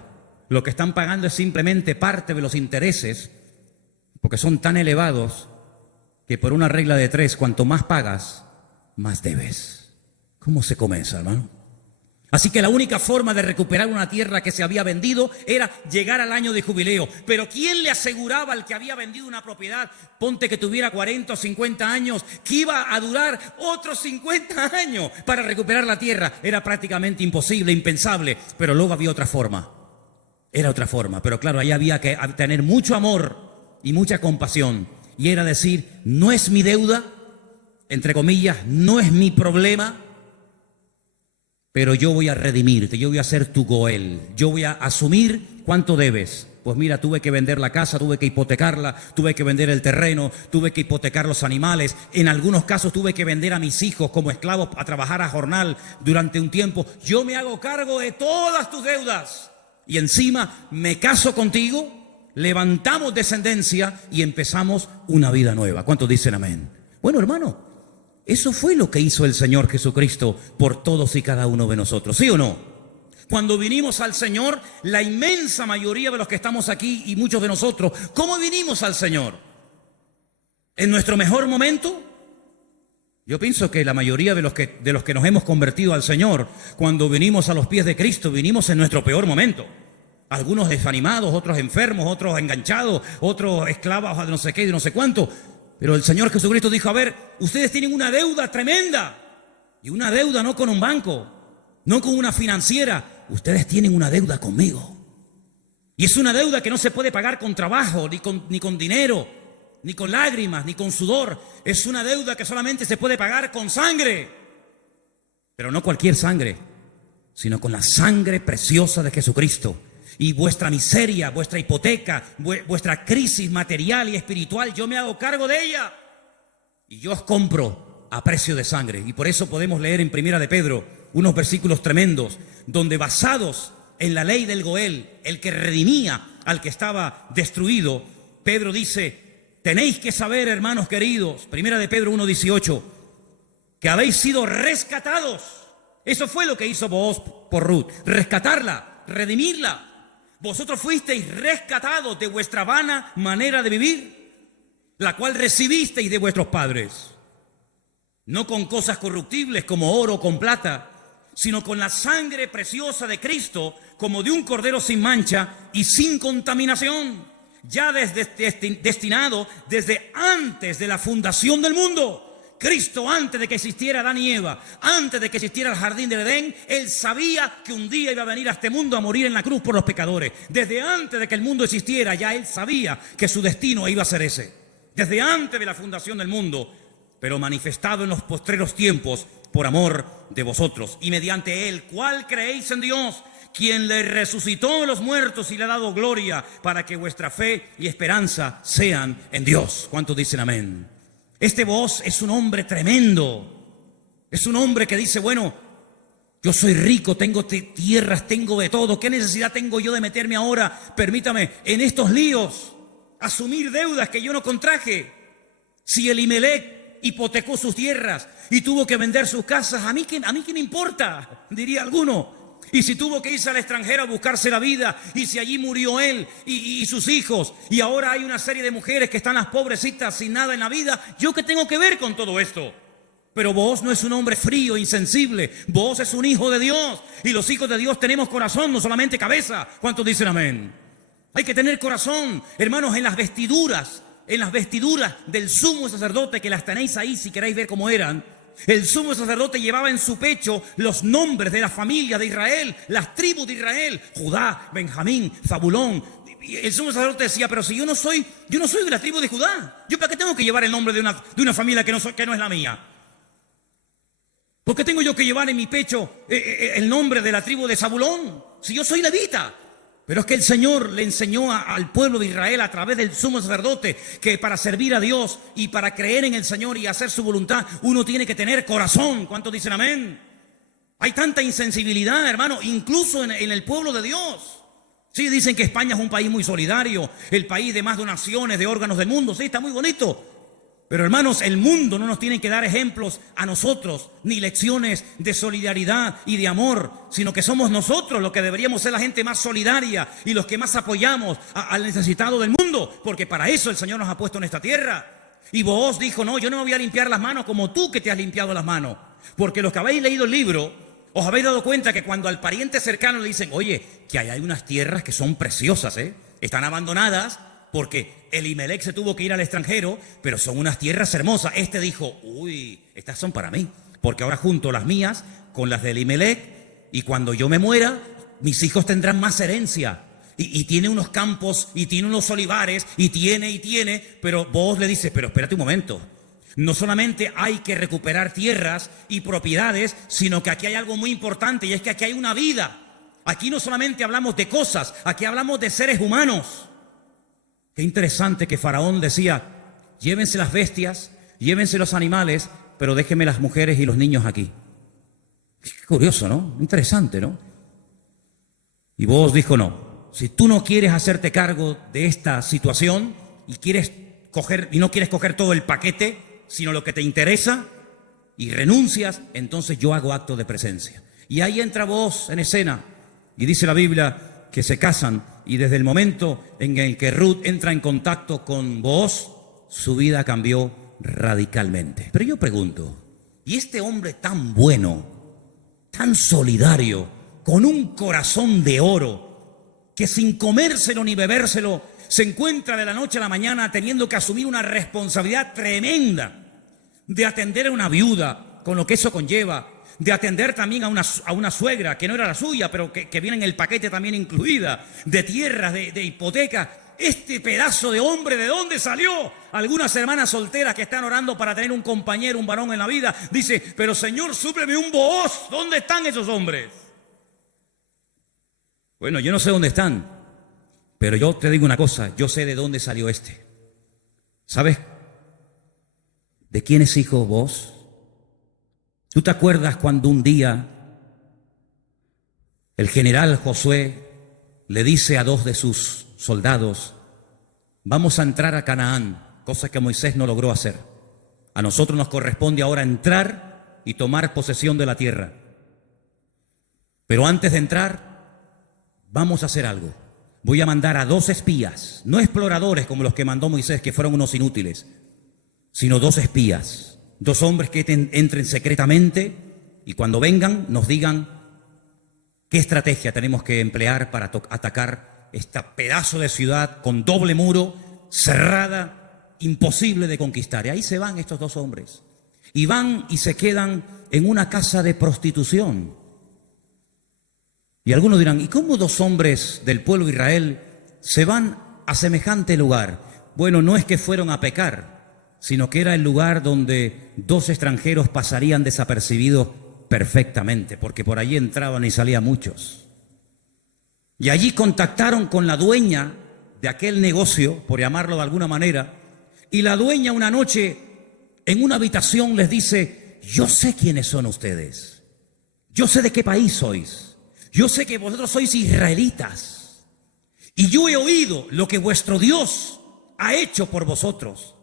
Lo que están pagando es simplemente parte de los intereses, porque son tan elevados que por una regla de 3, cuanto más pagas, más debes. ¿Cómo se come eso, hermano? Así que la única forma de recuperar una tierra que se había vendido era llegar al año de jubileo. Pero ¿quién le aseguraba al que había vendido una propiedad, ponte que tuviera 40 o 50 años, que iba a durar otros 50 años para recuperar la tierra? Era prácticamente imposible, impensable, pero luego había otra forma. Era otra forma, pero claro, ahí había que tener mucho amor y mucha compasión. Y era decir, no es mi deuda, entre comillas, no es mi problema, pero yo voy a redimirte, yo voy a ser tu Goel, yo voy a asumir cuánto debes. Pues mira, tuve que vender la casa, tuve que hipotecarla, tuve que vender el terreno, tuve que hipotecar los animales. En algunos casos tuve que vender a mis hijos como esclavos a trabajar a jornal durante un tiempo. Yo me hago cargo de todas tus deudas. Y encima me caso contigo, levantamos descendencia y empezamos una vida nueva. ¿Cuántos dicen amén? Bueno, hermano, eso fue lo que hizo el Señor Jesucristo por todos y cada uno de nosotros, ¿sí o no? Cuando vinimos al Señor, la inmensa mayoría de los que estamos aquí y muchos de nosotros, ¿cómo vinimos al Señor? ¿En nuestro mejor momento? Yo pienso que la mayoría de los que nos hemos convertido al Señor, cuando vinimos a los pies de Cristo, vinimos en nuestro peor momento. Algunos desanimados, otros enfermos, otros enganchados, otros esclavos de no sé qué y de no sé cuánto. Pero el Señor Jesucristo dijo, a ver, ustedes tienen una deuda tremenda. Y una deuda no con un banco, no con una financiera. Ustedes tienen una deuda conmigo. Y es una deuda que no se puede pagar con trabajo, ni con dinero, ni con lágrimas, ni con sudor. Es una deuda que solamente se puede pagar con sangre. Pero no cualquier sangre, sino con la sangre preciosa de Jesucristo. Y vuestra miseria, vuestra hipoteca, vuestra crisis material y espiritual, yo me hago cargo de ella. Y yo os compro a precio de sangre. Y por eso podemos leer en Primera de Pedro unos versículos tremendos, donde basados en la ley del Goel, el que redimía al que estaba destruido, Pedro dice, tenéis que saber, hermanos queridos, Primera de Pedro 1:18, que habéis sido rescatados. Eso fue lo que hizo Booz por Ruth, rescatarla, redimirla. Vosotros fuisteis rescatados de vuestra vana manera de vivir, la cual recibisteis de vuestros padres, no con cosas corruptibles como oro o con plata, sino con la sangre preciosa de Cristo, como de un cordero sin mancha y sin contaminación, ya destinado desde antes de la fundación del mundo. Cristo, antes de que existiera Adán y Eva, antes de que existiera el jardín del Edén, Él sabía que un día iba a venir a este mundo a morir en la cruz por los pecadores. Desde antes de que el mundo existiera, ya Él sabía que su destino iba a ser ese. Desde antes de la fundación del mundo, pero manifestado en los postreros tiempos por amor de vosotros. Y mediante Él, ¿cuál creéis en Dios? Quien le resucitó de los muertos y le ha dado gloria, para que vuestra fe y esperanza sean en Dios. ¿Cuántos dicen amén? Este Booz es un hombre tremendo. Es un hombre que dice, bueno, yo soy rico, tengo tierras, tengo de todo. ¿Qué necesidad tengo yo de meterme ahora, permítame, en estos líos? Asumir deudas que yo no contraje. Si Elimelech hipotecó sus tierras y tuvo que vender sus casas, ¿a mí qué me importa? Diría alguno. Y si tuvo que irse al extranjero a buscarse la vida, y si allí murió él y sus hijos, y ahora hay una serie de mujeres que están las pobrecitas sin nada en la vida, ¿yo qué tengo que ver con todo esto? Pero Booz no es un hombre frío, insensible. Booz es un hijo de Dios, y los hijos de Dios tenemos corazón, no solamente cabeza. ¿Cuántos dicen amén? Hay que tener corazón, hermanos, en las vestiduras del sumo sacerdote, que las tenéis ahí si queréis ver cómo eran. El sumo sacerdote llevaba en su pecho los nombres de la familia de Israel, las tribus de Israel, Judá, Benjamín, Zabulón. Y el sumo sacerdote decía, pero si yo no soy de la tribu de Judá, ¿yo para qué tengo que llevar el nombre de una familia que no es la mía? ¿Por qué tengo yo que llevar en mi pecho el nombre de la tribu de Zabulón, si yo soy levita? Pero es que el Señor le enseñó al pueblo de Israel a través del sumo sacerdote que para servir a Dios y para creer en el Señor y hacer su voluntad, uno tiene que tener corazón. ¿Cuántos dicen amén? Hay tanta insensibilidad, hermano, incluso en el pueblo de Dios. Sí, dicen que España es un país muy solidario, el país de más donaciones de órganos del mundo. Sí, está muy bonito. Pero hermanos, el mundo no nos tiene que dar ejemplos a nosotros, ni lecciones de solidaridad y de amor, sino que somos nosotros los que deberíamos ser la gente más solidaria y los que más apoyamos al necesitado del mundo, porque para eso el Señor nos ha puesto en esta tierra. Y Booz dijo, no, yo no me voy a limpiar las manos como tú que te has limpiado las manos, porque los que habéis leído el libro, ¿Os habéis dado cuenta que cuando al pariente cercano le dicen, oye, que hay unas tierras que son preciosas, están abandonadas porque Elimelech se tuvo que ir al extranjero, pero son unas tierras hermosas? Este dijo, uy, estas son para mí, porque ahora junto las mías con las de Elimelech, y cuando yo me muera, mis hijos tendrán más herencia. Y tiene unos campos, y tiene unos olivares, y tiene, pero vos le dices, pero espérate un momento. No solamente hay que recuperar tierras y propiedades, sino que aquí hay algo muy importante, y es que aquí hay una vida. Aquí no solamente hablamos de cosas, aquí hablamos de seres humanos. Qué interesante que Faraón decía, llévense las bestias, llévense los animales, pero déjenme las mujeres y los niños aquí. Qué curioso, ¿no? Interesante, ¿no? Y vos dijo, no. Si tú no quieres hacerte cargo de esta situación y no quieres coger todo el paquete, sino lo que te interesa, y renuncias, entonces yo hago acto de presencia. Y ahí entra vos en escena, y dice la Biblia que se casan, y desde el momento en el que Ruth entra en contacto con vos, su vida cambió radicalmente. Pero yo pregunto, ¿y este hombre tan bueno, tan solidario, con un corazón de oro, que sin comérselo ni bebérselo se encuentra de la noche a la mañana teniendo que asumir una responsabilidad tremenda de atender a una viuda, con lo que eso conlleva, de atender también a una suegra que no era la suya, pero que viene en el paquete también incluida, de tierras, de hipoteca? Este pedazo de hombre, ¿de dónde salió? Algunas hermanas solteras que están orando para tener un compañero, un varón en la vida, dice, pero Señor, súpleme un Booz. ¿Dónde están esos hombres? Bueno, yo no sé dónde están, pero yo te digo una cosa, yo sé de dónde salió este. ¿Sabes de quién es hijo vos? ¿Tú te acuerdas cuando un día el general Josué le dice a dos de sus soldados, vamos a entrar a Canaán, cosa que Moisés no logró hacer? A nosotros nos corresponde ahora entrar y tomar posesión de la tierra. Pero antes de entrar, vamos a hacer algo. Voy a mandar a 2 espías, no exploradores como los que mandó Moisés, que fueron unos inútiles, sino 2 espías, 2 hombres que entren secretamente y cuando vengan nos digan qué estrategia tenemos que emplear para atacar este pedazo de ciudad con doble muro, cerrada, imposible de conquistar. Y ahí se van estos 2 hombres. Y van y se quedan en una casa de prostitución. Y algunos dirán, ¿y cómo 2 hombres del pueblo de Israel se van a semejante lugar? Bueno, no es que fueron a pecar, sino que era el lugar donde 2 extranjeros pasarían desapercibidos perfectamente, porque por allí entraban y salían muchos. Y allí contactaron con la dueña de aquel negocio, por llamarlo de alguna manera, y la dueña una noche en una habitación les dice, yo sé quiénes son ustedes, yo sé de qué país sois. Yo sé que vosotros sois israelitas y yo he oído lo que vuestro Dios ha hecho por vosotros.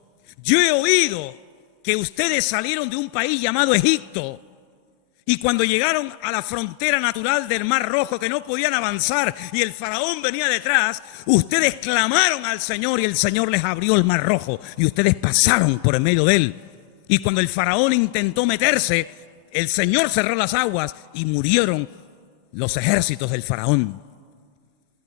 Yo he oído que ustedes salieron de un país llamado Egipto y cuando llegaron a la frontera natural del Mar Rojo que no podían avanzar y el faraón venía detrás, ustedes clamaron al Señor y el Señor les abrió el Mar Rojo y ustedes pasaron por en medio de él. Y cuando el faraón intentó meterse, el Señor cerró las aguas y murieron los ejércitos del faraón.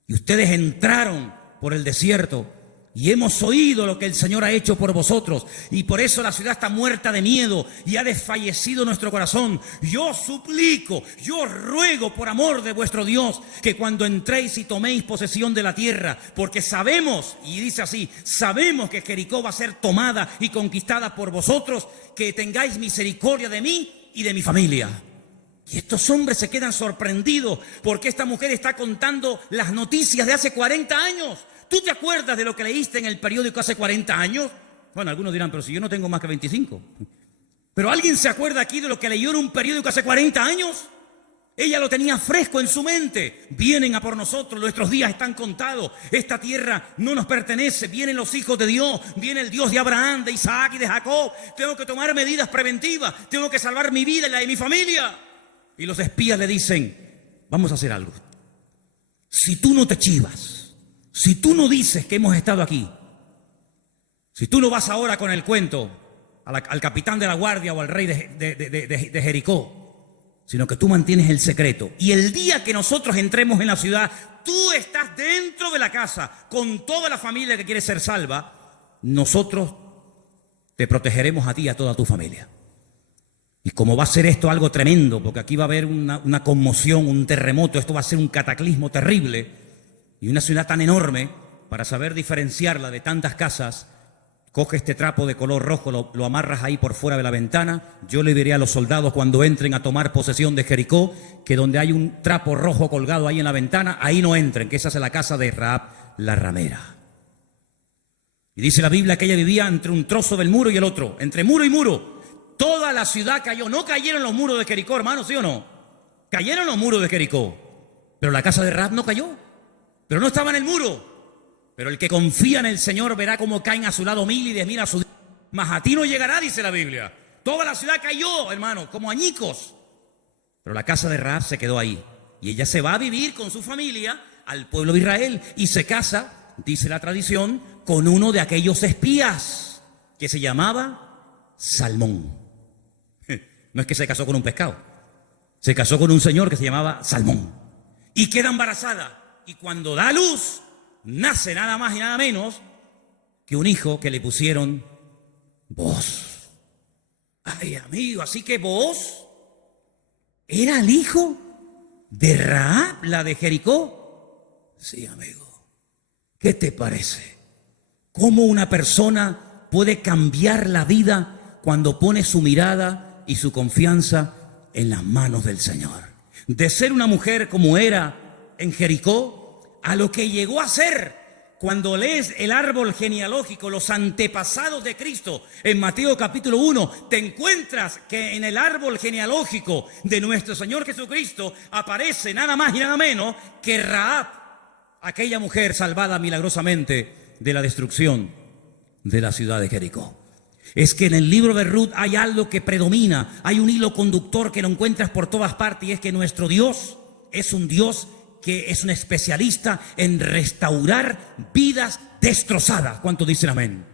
Y ustedes entraron por el desierto y hemos oído lo que el Señor ha hecho por vosotros y por eso la ciudad está muerta de miedo y ha desfallecido nuestro corazón. Yo suplico, yo ruego por amor de vuestro Dios que cuando entréis y toméis posesión de la tierra, porque sabemos, y dice así, sabemos que Jericó va a ser tomada y conquistada por vosotros, que tengáis misericordia de mí y de mi familia. Y estos hombres se quedan sorprendidos porque esta mujer está contando las noticias de hace 40 años. ¿Tú te acuerdas de lo que leíste en el periódico hace 40 años? Bueno, algunos dirán, pero si yo no tengo más que 25. ¿Pero alguien se acuerda aquí de lo que leyó en un periódico hace 40 años? Ella lo tenía fresco en su mente. Vienen a por nosotros, nuestros días están contados. Esta tierra no nos pertenece. Vienen los hijos de Dios, viene el Dios de Abraham, de Isaac y de Jacob. Tengo que tomar medidas preventivas, tengo que salvar mi vida y la de mi familia. Y los espías le dicen, vamos a hacer algo. Si tú no te chivas, si tú no dices que hemos estado aquí, si tú no vas ahora con el cuento al capitán de la guardia o al rey de Jericó, sino que tú mantienes el secreto. Y el día que nosotros entremos en la ciudad, tú estás dentro de la casa con toda la familia que quiere ser salva. Nosotros te protegeremos a ti y a toda tu familia. Y como va a ser esto algo tremendo, porque aquí va a haber una conmoción, un terremoto, esto va a ser un cataclismo terrible, y una ciudad tan enorme, para saber diferenciarla de tantas casas, coge este trapo de color rojo, lo amarras ahí por fuera de la ventana. Yo le diré a los soldados cuando entren a tomar posesión de Jericó, que donde hay un trapo rojo colgado ahí en la ventana, ahí no entren, que esa es la casa de Rahab la ramera. Y dice la Biblia que ella vivía entre un trozo del muro y el otro, entre muro y muro. Toda la ciudad cayó. No cayeron los muros de Jericó, hermanos, ¿sí o no? Cayeron los muros de Jericó, pero la casa de Rahab no cayó, pero no estaba en el muro. Pero el que confía en el Señor verá cómo caen a su lado 1000 y 10.000 a su lado. Mas a ti no llegará, dice la Biblia. Toda la ciudad cayó, hermano, como añicos. Pero la casa de Rahab se quedó ahí. Y ella se va a vivir con su familia al pueblo de Israel. Y se casa, dice la tradición, con uno de aquellos espías que se llamaba Salmón. No es que se casó con un pescado. Se casó con un señor que se llamaba Salmón. Y queda embarazada. Y cuando da a luz, nace nada más y nada menos que un hijo que le pusieron Booz. Ay, amigo, así que Booz era el hijo de Rahab, la de Jericó. Sí, amigo. ¿Qué te parece? ¿Cómo una persona puede cambiar la vida cuando pone su mirada y su confianza en las manos del Señor? De ser una mujer como era en Jericó, a lo que llegó a ser cuando lees el árbol genealógico, los antepasados de Cristo, en Mateo capítulo 1, te encuentras que en el árbol genealógico de nuestro Señor Jesucristo aparece nada más y nada menos que Rahab, aquella mujer salvada milagrosamente de la destrucción de la ciudad de Jericó. Es que en el libro de Ruth hay algo que predomina, hay un hilo conductor que lo encuentras por todas partes, y es que nuestro Dios es un Dios que es un especialista en restaurar vidas destrozadas. ¿Cuántos dicen amén?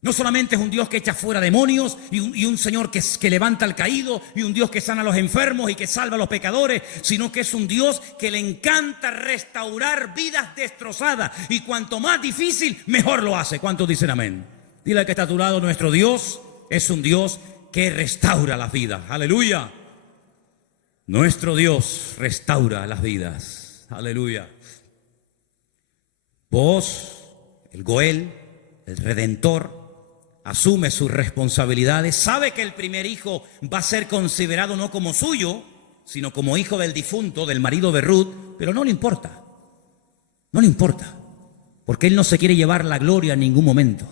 No solamente es un Dios que echa fuera demonios y un Señor que levanta al caído, y un Dios que sana a los enfermos y que salva a los pecadores, sino que es un Dios que le encanta restaurar vidas destrozadas, y cuanto más difícil, mejor lo hace. ¿Cuántos dicen amén? Dile al que está a tu lado: nuestro Dios es un Dios que restaura las vidas. ¡Aleluya! Nuestro Dios restaura las vidas. Aleluya. Vos, el Goel, el Redentor, asume sus responsabilidades. Sabe que el primer hijo va a ser considerado no como suyo, sino como hijo del difunto, del marido de Ruth. Pero no le importa. No le importa. Porque él no se quiere llevar la gloria en ningún momento,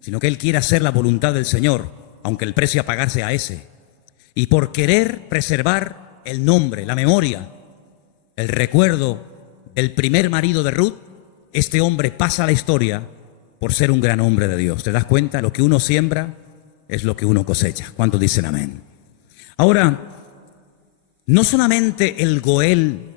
sino que él quiere hacer la voluntad del Señor, aunque el precio a pagar sea ese. Y por querer preservar el nombre, la memoria, el recuerdo del primer marido de Ruth, este hombre pasa a la historia por ser un gran hombre de Dios. ¿Te das cuenta? Lo que uno siembra es lo que uno cosecha. ¿Cuántos dicen amén? Ahora, no solamente el Goel,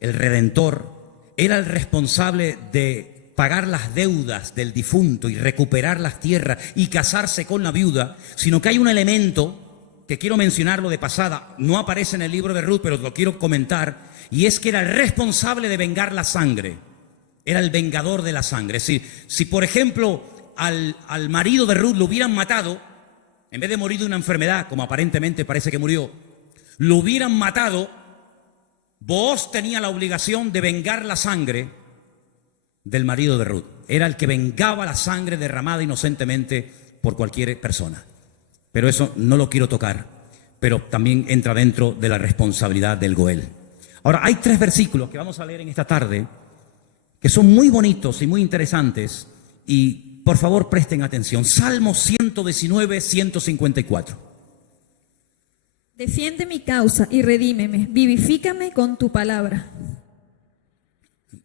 el Redentor, era el responsable de pagar las deudas del difunto y recuperar las tierras y casarse con la viuda, sino que hay un elemento que quiero mencionarlo de pasada, no aparece en el libro de Ruth, pero lo quiero comentar, y es que era el responsable de vengar la sangre. Era el vengador de la sangre. Si por ejemplo, al marido de Ruth lo hubieran matado, en vez de morir de una enfermedad, como aparentemente parece que murió, lo hubieran matado, Booz tenía la obligación de vengar la sangre del marido de Ruth. Era el que vengaba la sangre derramada inocentemente por cualquier persona. Pero eso no lo quiero tocar, pero también entra dentro de la responsabilidad del Goel. Ahora, hay 3 versículos que vamos a leer en esta tarde que son muy bonitos y muy interesantes, y por favor presten atención. Salmo 119, 154. Defiende mi causa y redímeme, vivifícame con tu palabra.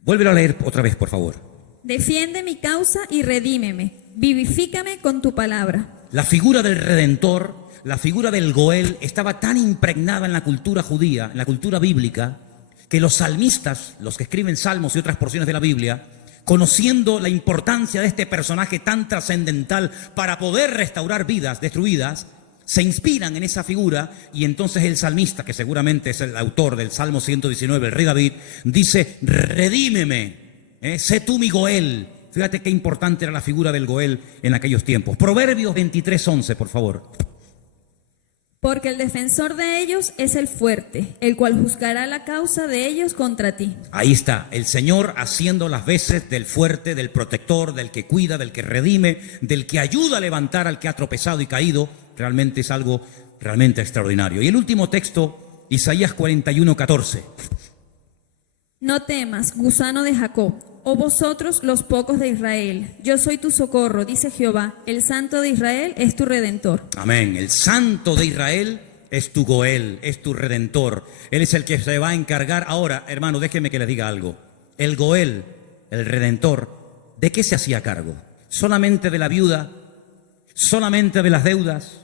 Vuélvelo a leer otra vez, por favor. Defiende mi causa y redímeme, vivifícame con tu palabra. La figura del Redentor, la figura del Goel, estaba tan impregnada en la cultura judía, en la cultura bíblica, que los salmistas, los que escriben salmos y otras porciones de la Biblia, conociendo la importancia de este personaje tan trascendental para poder restaurar vidas destruidas, se inspiran en esa figura y entonces el salmista, que seguramente es el autor del Salmo 119, el rey David, dice, redímeme, sé tú mi Goel. Fíjate qué importante era la figura del Goel en aquellos tiempos. Proverbios 23:11, por favor. Porque el defensor de ellos es el fuerte, el cual juzgará la causa de ellos contra ti. Ahí está, el Señor haciendo las veces del fuerte, del protector, del que cuida, del que redime, del que ayuda a levantar al que ha tropezado y caído. Realmente es algo realmente extraordinario. Y el último texto, Isaías 41:14. No temas, gusano de Jacob, oh vosotros los pocos de Israel. Yo soy tu socorro, dice Jehová, el Santo de Israel es tu Redentor. Amén. El Santo de Israel es tu Goel, es tu Redentor. Él es el que se va a encargar. Ahora, hermano, déjeme que les diga algo. El Goel, el Redentor, ¿de qué se hacía cargo? ¿Solamente de la viuda? ¿Solamente de las deudas?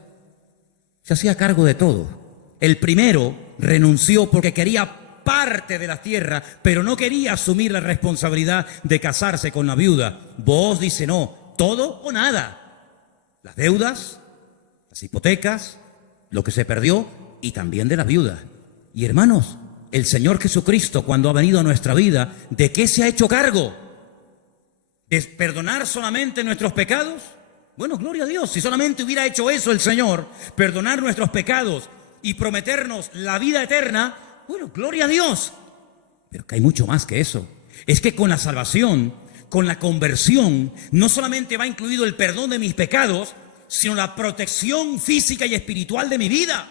Se hacía cargo de todo. El primero renunció porque quería parte de la tierra, pero no quería asumir la responsabilidad de casarse con la viuda. Vos dice no, todo o nada. Las deudas, las hipotecas, lo que se perdió y también de la viuda. Y hermanos, el Señor Jesucristo, cuando ha venido a nuestra vida, ¿de qué se ha hecho cargo? ¿De perdonar solamente nuestros pecados? Bueno, gloria a Dios, si solamente hubiera hecho eso el Señor, perdonar nuestros pecados y prometernos la vida eterna, bueno, gloria a Dios. Pero que hay mucho más que eso. Es que con la salvación, con la conversión, no solamente va incluido el perdón de mis pecados, sino la protección física y espiritual de mi vida.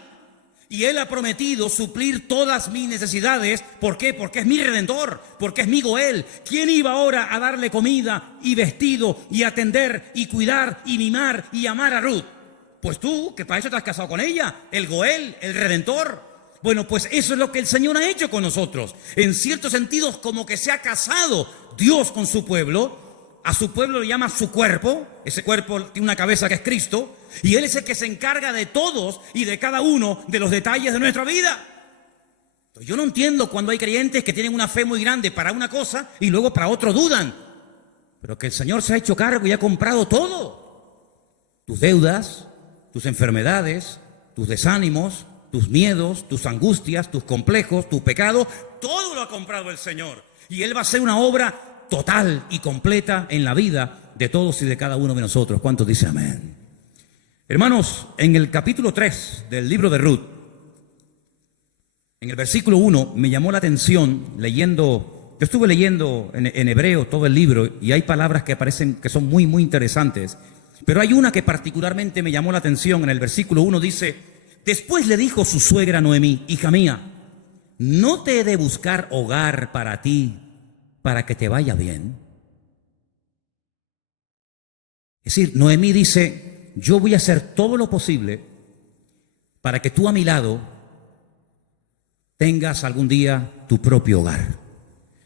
Y Él ha prometido suplir todas mis necesidades. ¿Por qué? Porque es mi Redentor, porque es mi Goel. ¿Quién iba ahora a darle comida y vestido y atender y cuidar y mimar y amar a Ruth? Pues tú, que para eso te has casado con ella, el Goel, el Redentor. Bueno, pues eso es lo que el Señor ha hecho con nosotros. En ciertos sentidos, como que se ha casado Dios con su pueblo. A su pueblo le llama su cuerpo. Ese cuerpo tiene una cabeza que es Cristo. Y Él es el que se encarga de todos y de cada uno de los detalles de nuestra vida. Entonces, yo no entiendo cuando hay creyentes que tienen una fe muy grande para una cosa y luego para otro dudan. Pero que el Señor se ha hecho cargo y ha comprado todo. Tus deudas, tus enfermedades, tus desánimos, tus miedos, tus angustias, tus complejos, tu pecado, todo lo ha comprado el Señor. Y Él va a hacer una obra total y completa en la vida de todos y de cada uno de nosotros. ¿Cuántos dicen amén? Hermanos, en el capítulo 3 del libro de Ruth, en el versículo 1, me llamó la atención leyendo, yo estuve leyendo en hebreo todo el libro y hay palabras que aparecen que son muy, muy interesantes. Pero hay una que particularmente me llamó la atención. En el versículo 1 dice: después le dijo su suegra Noemí, hija mía, ¿no te he de buscar hogar para ti, para que te vaya bien? Es decir, Noemí dice, yo voy a hacer todo lo posible para que tú a mi lado tengas algún día tu propio hogar.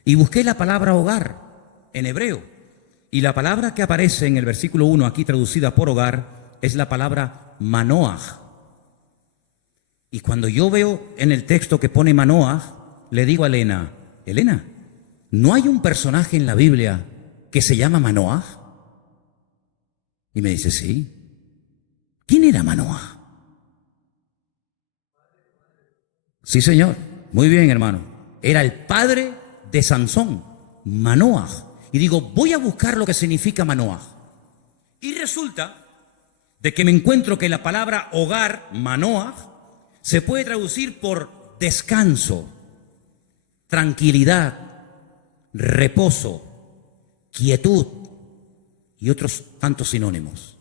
Y busqué la palabra hogar en hebreo. Y la palabra que aparece en el versículo 1, aquí traducida por hogar, es la palabra Manoah. Y cuando yo veo en el texto que pone Manoah, le digo a Elena, Elena, ¿no hay un personaje en la Biblia que se llama Manoah? Y me dice, sí. ¿Quién era Manoah? Sí, señor. Muy bien, hermano. Era el padre de Sansón, Manoah. Y digo, voy a buscar lo que significa Manoah. Y resulta de que me encuentro que la palabra hogar, Manoah, se puede traducir por descanso, tranquilidad, reposo, quietud y otros tantos sinónimos.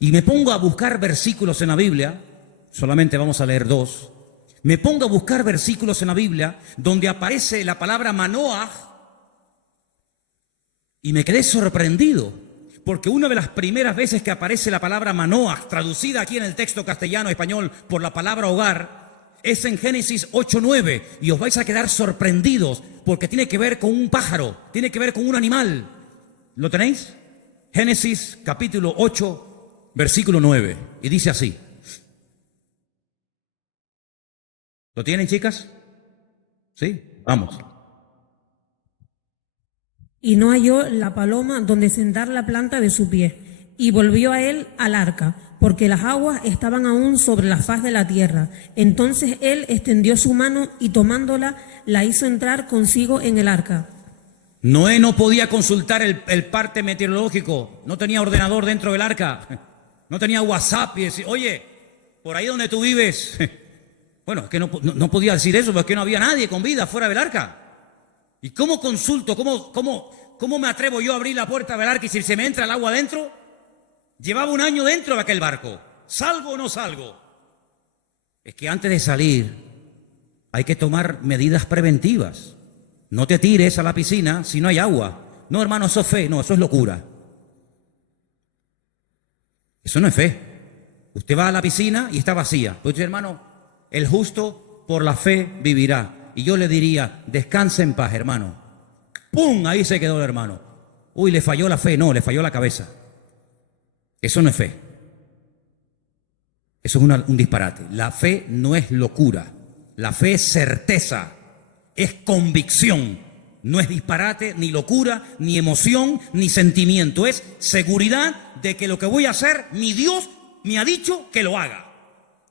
Y me pongo a buscar versículos en la Biblia, solamente vamos a leer 2. Me pongo a buscar versículos en la Biblia donde aparece la palabra Manoah y me quedé sorprendido, porque una de las primeras veces que aparece la palabra Manoah, traducida aquí en el texto castellano-español por la palabra hogar, es en Génesis 8:9, y os vais a quedar sorprendidos, porque tiene que ver con un pájaro, tiene que ver con un animal. ¿Lo tenéis? Génesis capítulo 8, versículo 9, y dice así. ¿Lo tienen, chicas? ¿Sí? Vamos. Y no halló la paloma donde sentar la planta de su pie, y volvió a él al arca, porque las aguas estaban aún sobre la faz de la tierra. Entonces él extendió su mano y tomándola, la hizo entrar consigo en el arca. Noé no podía consultar el parte meteorológico, no tenía ordenador dentro del arca, no tenía WhatsApp y decir, oye, por ahí donde tú vives. Bueno, es que no podía decir eso, porque no había nadie con vida fuera del arca. ¿Y cómo consulto? ¿Cómo me atrevo yo a abrir la puerta del arca y si se me entra el agua adentro? Llevaba un año dentro de aquel barco. ¿Salgo o no salgo? Es que antes de salir hay que tomar medidas preventivas. No te tires a la piscina si no hay agua. No, hermano, eso es fe. No, eso es locura. Eso no es fe. Usted va a la piscina y está vacía. Pues dice, hermano, el justo por la fe vivirá. Y yo le diría, descanse en paz, hermano. ¡Pum! Ahí se quedó el hermano. Uy, le falló la fe. No, le falló la cabeza. Eso no es fe. Eso es un disparate. La fe no es locura. La fe es certeza, es convicción. No es disparate, ni locura, ni emoción, ni sentimiento. Es seguridad de que lo que voy a hacer, mi Dios me ha dicho que lo haga.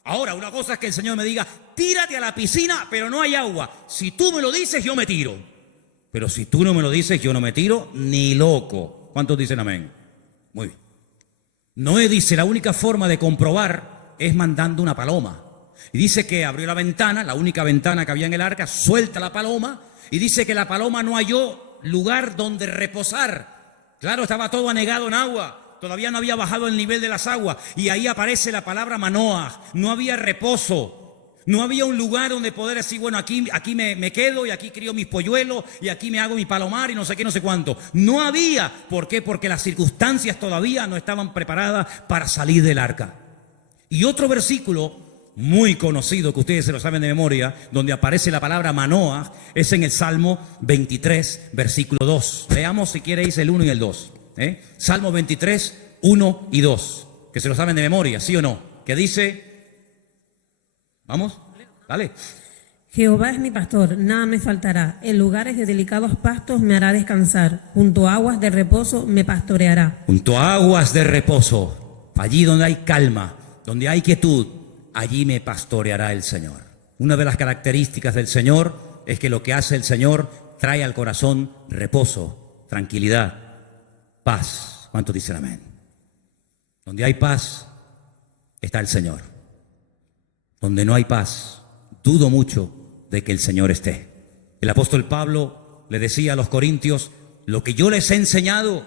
Ahora, una cosa es que el Señor me diga, tírate a la piscina, pero no hay agua. Si tú me lo dices, yo me tiro. Pero si tú no me lo dices, yo no me tiro ni loco. ¿Cuántos dicen amén? Muy bien. Noé dice, la única forma de comprobar es mandando una paloma. Y dice que abrió la ventana, la única ventana que había en el arca, suelta la paloma, y dice que la paloma no halló lugar donde reposar. Claro, estaba todo anegado en agua, todavía no había bajado el nivel de las aguas, y ahí aparece la palabra manoah, no había reposo. No había un lugar donde poder decir, bueno, aquí me quedo y aquí crío mis polluelos y aquí me hago mi palomar y no sé qué, no sé cuánto. No había. ¿Por qué? Porque las circunstancias todavía no estaban preparadas para salir del arca. Y otro versículo muy conocido, que ustedes se lo saben de memoria, donde aparece la palabra manoah, es en el Salmo 23, versículo 2. Leamos si queréis el 1 y el 2. Salmo 23, 1 y 2. Que se lo saben de memoria, ¿sí o no? Que dice... Vamos, dale. Jehová es mi pastor, nada me faltará. En lugares de delicados pastos me hará descansar. Junto a aguas de reposo me pastoreará. Junto a aguas de reposo, allí donde hay calma, donde hay quietud, allí me pastoreará el Señor. Una de las características del Señor es que lo que hace el Señor trae al corazón reposo, tranquilidad, paz. ¿Cuántos dicen amén? Donde hay paz está el Señor. Donde no hay paz, dudo mucho de que el Señor esté. El apóstol Pablo le decía a los corintios, lo que yo les he enseñado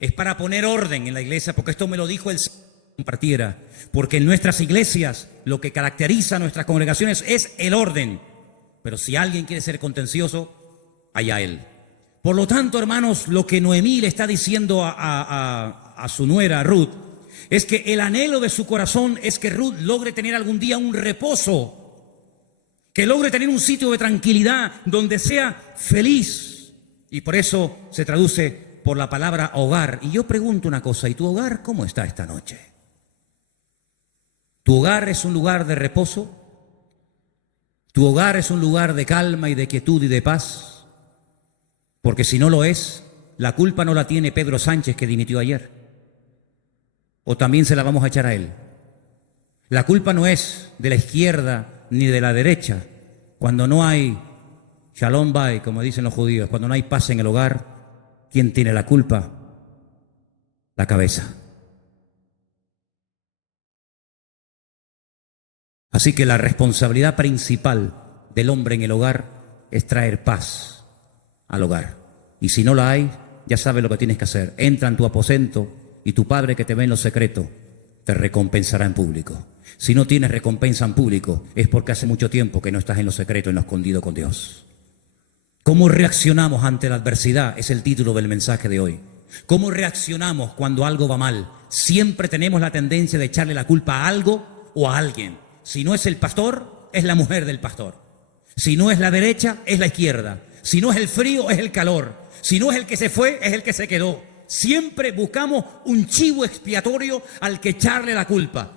es para poner orden en la iglesia, porque esto me lo dijo el Señor que compartiera, porque en nuestras iglesias lo que caracteriza a nuestras congregaciones es el orden. Pero si alguien quiere ser contencioso, allá él. Por lo tanto, hermanos, lo que Noemí le está diciendo a su nuera Ruth, es que el anhelo de su corazón es que Ruth logre tener algún día un reposo, que logre tener un sitio de tranquilidad donde sea feliz. Y por eso se traduce por la palabra hogar. Y yo pregunto una cosa, ¿y tu hogar cómo está esta noche? ¿Tu hogar es un lugar de reposo? ¿Tu hogar es un lugar de calma y de quietud y de paz? Porque si no lo es, la culpa no la tiene Pedro Sánchez, que dimitió ayer. ¿O también se la vamos a echar a él? La culpa no es de la izquierda ni de la derecha. Cuando no hay shalom bay, como dicen los judíos, cuando no hay paz en el hogar, ¿quién tiene la culpa? La cabeza. Así que la responsabilidad principal del hombre en el hogar es traer paz al hogar. Y si no la hay, ya sabes lo que tienes que hacer. Entra en tu aposento y tu Padre que te ve en lo secreto te recompensará en público. Si no tienes recompensa en público, es porque hace mucho tiempo que no estás en lo secreto, en lo escondido con Dios. ¿Cómo reaccionamos ante la adversidad? Es el título del mensaje de hoy. ¿Cómo reaccionamos cuando algo va mal? Siempre tenemos la tendencia de echarle la culpa a algo o a alguien. Si no es el pastor, es la mujer del pastor. Si no es la derecha, es la izquierda. Si no es el frío, es el calor. Si no es el que se fue, es el que se quedó. Siempre buscamos un chivo expiatorio al que echarle la culpa.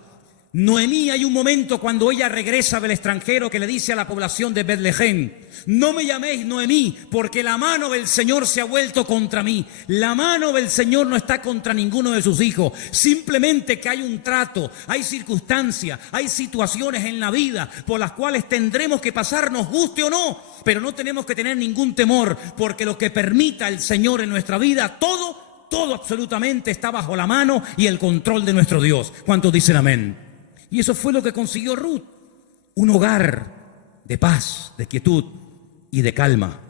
Noemí, hay un momento cuando ella regresa del extranjero que le dice a la población de Betlehem: no me llaméis Noemí, porque la mano del Señor se ha vuelto contra mí. La mano del Señor no está contra ninguno de sus hijos. Simplemente que hay un trato, hay circunstancias, hay situaciones en la vida por las cuales tendremos que pasar, nos guste o no. Pero no tenemos que tener ningún temor, porque lo que permita el Señor en nuestra vida, todo absolutamente está bajo la mano y el control de nuestro Dios. ¿Cuántos dicen amén? Y eso fue lo que consiguió Ruth, un hogar de paz, de quietud y de calma.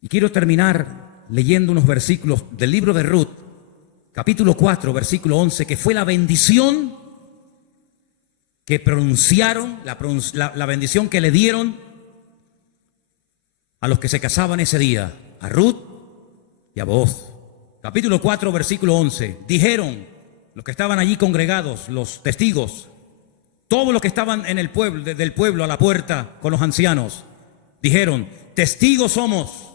Y quiero terminar leyendo unos versículos del libro de Ruth, capítulo 4, versículo 11, que fue la bendición que pronunciaron, la bendición que le dieron a los que se casaban ese día, a Ruth y a Booz. Capítulo 4, versículo 11, dijeron los que estaban allí congregados, los testigos, todos los que estaban en el pueblo, desde el pueblo a la puerta con los ancianos, dijeron: testigos somos.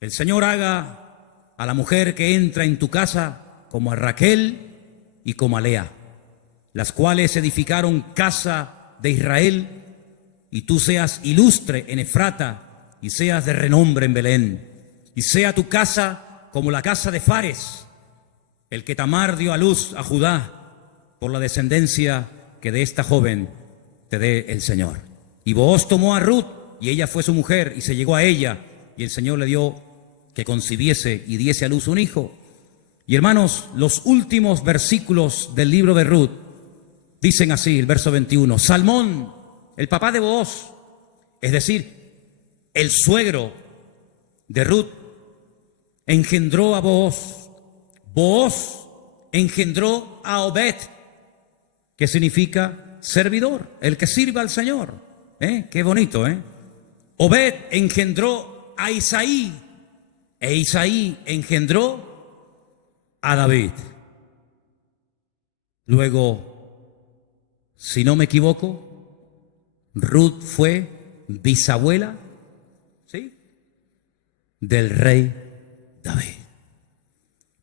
El Señor haga a la mujer que entra en tu casa como a Raquel y como a Lea, las cuales edificaron casa de Israel, y tú seas ilustre en Efrata y seas de renombre en Belén, y sea tu casa como la casa de Fares, el que Tamar dio a luz a Judá, por la descendencia que de esta joven te dé el Señor. Y Booz tomó a Ruth, y ella fue su mujer, y se llegó a ella, y el Señor le dio que concibiese y diese a luz un hijo. Y hermanos, los últimos versículos del libro de Ruth dicen así, el verso 21, Salmón, el papá de Booz, es decir, el suegro de Ruth, engendró a Booz. Booz engendró a Obed, que significa servidor, el que sirve al Señor. Qué bonito, ¿eh? Obed engendró a Isaí, e Isaí engendró a David. Luego, si no me equivoco, Ruth fue bisabuela, ¿sí?, del rey David.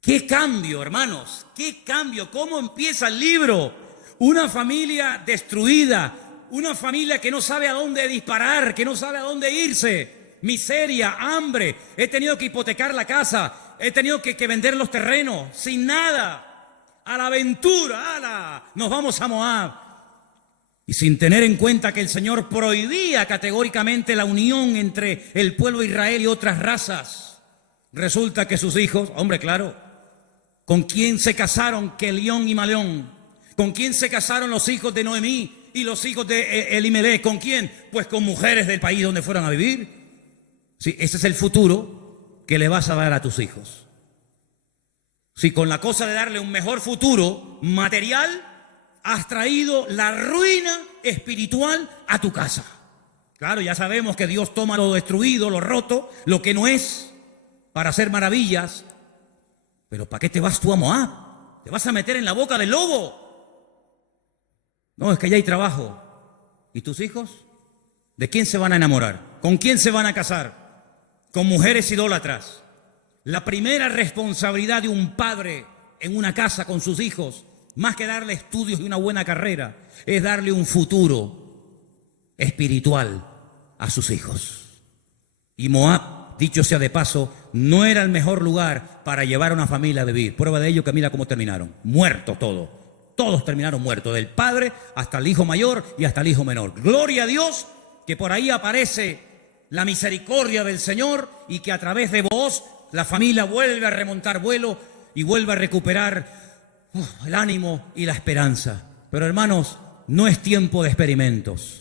¡Qué cambio, hermanos! ¡Qué cambio! ¿Cómo empieza el libro? Una familia destruida, una familia que no sabe a dónde disparar, que no sabe a dónde irse. Miseria, hambre, he tenido que hipotecar la casa, he tenido que vender los terrenos, sin nada. A la aventura, ¡ala! Nos vamos a Moab. Y sin tener en cuenta que el Señor prohibía categóricamente la unión entre el pueblo de Israel y otras razas. Resulta que sus hijos, hombre, claro, ¿con quién se casaron Kelión y Maleón? ¿Con quién se casaron los hijos de Noemí y los hijos de Elimelech? ¿Con quién? Pues con mujeres del país donde fueron a vivir. Sí, ese es el futuro que le vas a dar a tus hijos. Si con la cosa de darle un mejor futuro material, has traído la ruina espiritual a tu casa. Claro, ya sabemos que Dios toma lo destruido, lo roto, lo que no es, para hacer maravillas. Pero ¿para qué te vas tú a Moab? ¿Te vas a meter en la boca del lobo? No, es que ya hay trabajo. ¿Y tus hijos? ¿De quién se van a enamorar? ¿Con quién se van a casar? Con mujeres idólatras. La primera responsabilidad de un padre en una casa con sus hijos, más que darle estudios y una buena carrera, es darle un futuro espiritual a sus hijos. Y Moab, dicho sea de paso, no era el mejor lugar para llevar a una familia a vivir. Prueba de ello que mira cómo terminaron. Muertos todos. Todos terminaron muertos. Del padre hasta el hijo mayor y hasta el hijo menor. Gloria a Dios que por ahí aparece la misericordia del Señor y que a través de Booz la familia vuelve a remontar vuelo y vuelve a recuperar el ánimo y la esperanza. Pero hermanos, no es tiempo de experimentos.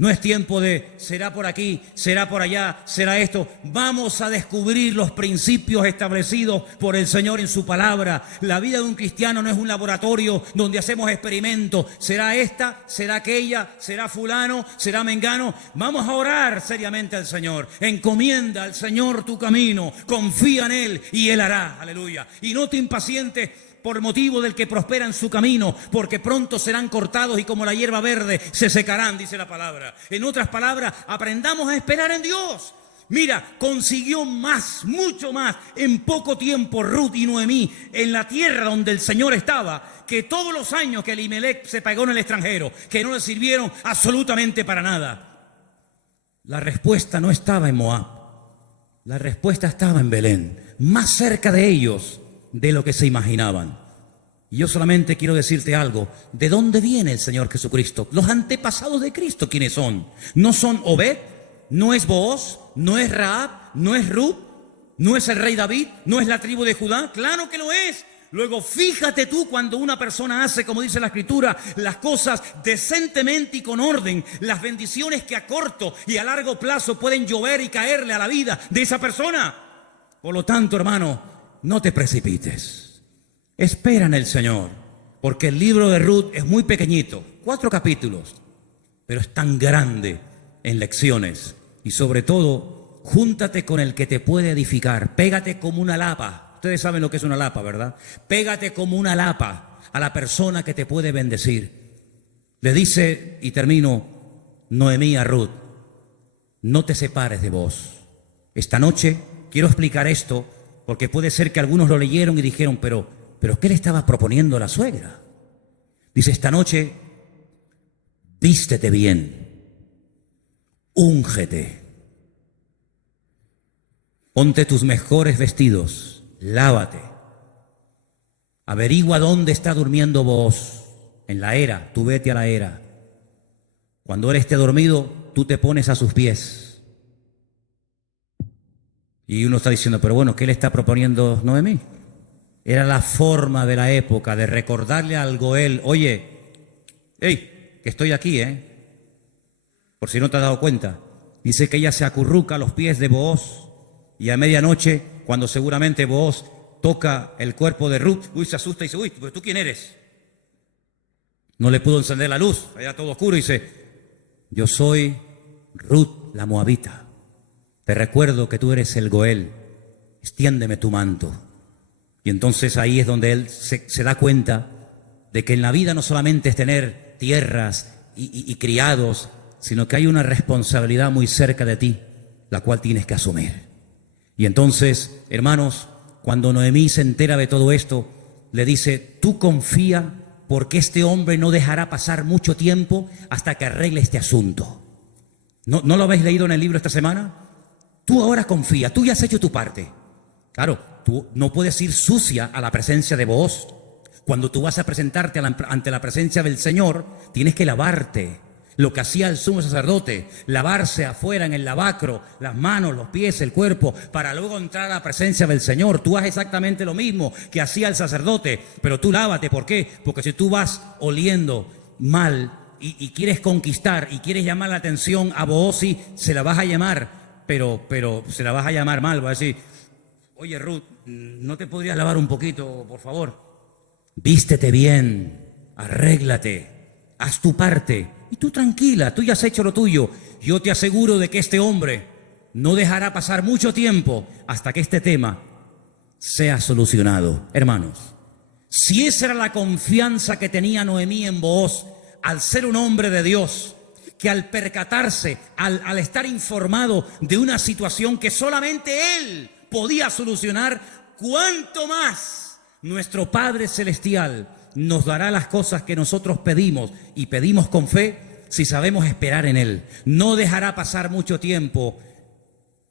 No es tiempo de será por aquí, será por allá, será esto. Vamos a descubrir los principios establecidos por el Señor en su palabra. La vida de un cristiano no es un laboratorio donde hacemos experimentos. Será esta, será aquella, será fulano, será mengano. Vamos a orar seriamente al Señor. Encomienda al Señor tu camino. Confía en Él y Él hará. Aleluya. Y no te impacientes por motivo del que prospera en su camino, porque pronto serán cortados y como la hierba verde se secarán, dice la palabra. En otras palabras, aprendamos a esperar en Dios, Mira, consiguió más, mucho más, en poco tiempo Ruth y Noemí, en la tierra donde el Señor estaba, que todos los años que Elimelech se pagó en el extranjero, que no le sirvieron absolutamente para nada. La respuesta no estaba en Moab, la respuesta estaba en Belén, más cerca de ellos de lo que se imaginaban. Y yo solamente quiero decirte algo. ¿De dónde viene el Señor Jesucristo? Los antepasados de Cristo, ¿quiénes son? ¿No son Obed? ¿No es Booz? ¿No es Rahab? ¿No es Ruth? ¿No es el rey David? ¿No es la tribu de Judá? ¡Claro que lo es! Luego fíjate tú cuando una persona hace, como dice la Escritura, las cosas decentemente y con orden, las bendiciones que a corto y a largo plazo pueden llover y caerle a la vida de esa persona. Por lo tanto, hermano, no te precipites. Espera en el Señor, porque el libro de Ruth es muy pequeñito, 4 capítulos, pero es tan grande en lecciones. Y sobre todo, júntate con el que te puede edificar. Pégate como una lapa. Ustedes saben lo que es una lapa, ¿verdad? Pégate como una lapa a la persona que te puede bendecir. Le dice, y termino, Noemí a Ruth: no te separes de vos. Esta noche quiero explicar esto, porque puede ser que algunos lo leyeron y dijeron, pero ¿qué le estaba proponiendo a la suegra? Dice, esta noche, vístete bien. Úngete, ponte tus mejores vestidos, lávate, averigua dónde está durmiendo vos, en la era, tú vete a la era. Cuando él esté dormido, tú te pones a sus pies. Y uno está diciendo, pero bueno, ¿qué le está proponiendo Noemí? Era la forma de la época de recordarle al Goel, oye, hey, que estoy aquí, por si no te has dado cuenta. Dice que ella se acurruca a los pies de Booz y a medianoche, cuando seguramente Booz toca el cuerpo de Ruth, se asusta y dice, uy, ¿pero tú quién eres? No le pudo encender la luz, allá todo oscuro, y dice, yo soy Ruth la moabita. Te recuerdo que tú eres el Goel, extiéndeme tu manto. Y entonces ahí es donde él se da cuenta de que en la vida no solamente es tener tierras y criados, sino que hay una responsabilidad muy cerca de ti, la cual tienes que asumir. Y entonces, hermanos, cuando Noemí se entera de todo esto, le dice, tú confía, porque este hombre no dejará pasar mucho tiempo hasta que arregle este asunto. ¿No lo habéis leído en el libro esta semana? Tú ahora confía, tú ya has hecho tu parte. Claro, tú no puedes ir sucia a la presencia de Booz. Cuando tú vas a presentarte ante la presencia del Señor, tienes que lavarte. Lo que hacía el sumo sacerdote, lavarse afuera en el lavacro, las manos, los pies, el cuerpo, para luego entrar a la presencia del Señor. Tú haces exactamente lo mismo que hacía el sacerdote, pero tú lávate. ¿Por qué? Porque si tú vas oliendo mal y quieres conquistar y quieres llamar la atención a Booz, se la vas a llamar, pero se la vas a llamar mal. Va a decir, oye Ruth, ¿no te podrías lavar un poquito, por favor? Vístete bien, arréglate, haz tu parte. Y tú tranquila, tú ya has hecho lo tuyo. Yo te aseguro de que este hombre no dejará pasar mucho tiempo hasta que este tema sea solucionado. Hermanos, si esa era la confianza que tenía Noemí en Booz, al ser un hombre de Dios, que al percatarse, al estar informado de una situación que solamente él podía solucionar, ¿cuánto más nuestro Padre Celestial nos dará las cosas que nosotros pedimos, y pedimos con fe, si sabemos esperar en Él? No dejará pasar mucho tiempo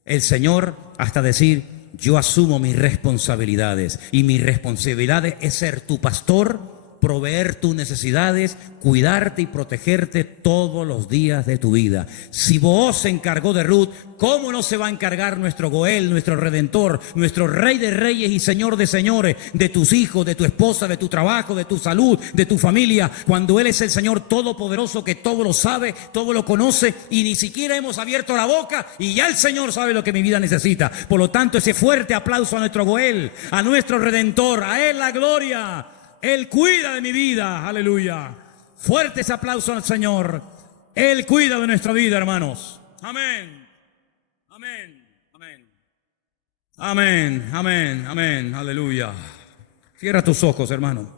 el Señor hasta decir, yo asumo mis responsabilidades, y mi responsabilidad es ser tu pastor, proveer tus necesidades, cuidarte y protegerte todos los días de tu vida. Si Booz se encargó de Ruth, ¿cómo no se va a encargar nuestro Goel, nuestro Redentor, nuestro Rey de Reyes y Señor de Señores, de tus hijos, de tu esposa, de tu trabajo, de tu salud, de tu familia, cuando Él es el Señor Todopoderoso que todo lo sabe, todo lo conoce, y ni siquiera hemos abierto la boca y ya el Señor sabe lo que mi vida necesita? Por lo tanto, ese fuerte aplauso a nuestro Goel, a nuestro Redentor, a Él la gloria. Él cuida de mi vida, aleluya. Fuerte ese aplauso al Señor. Él cuida de nuestra vida, hermanos. Amén, amén, amén, amén, amén, amén, aleluya. Cierra tus ojos, hermano.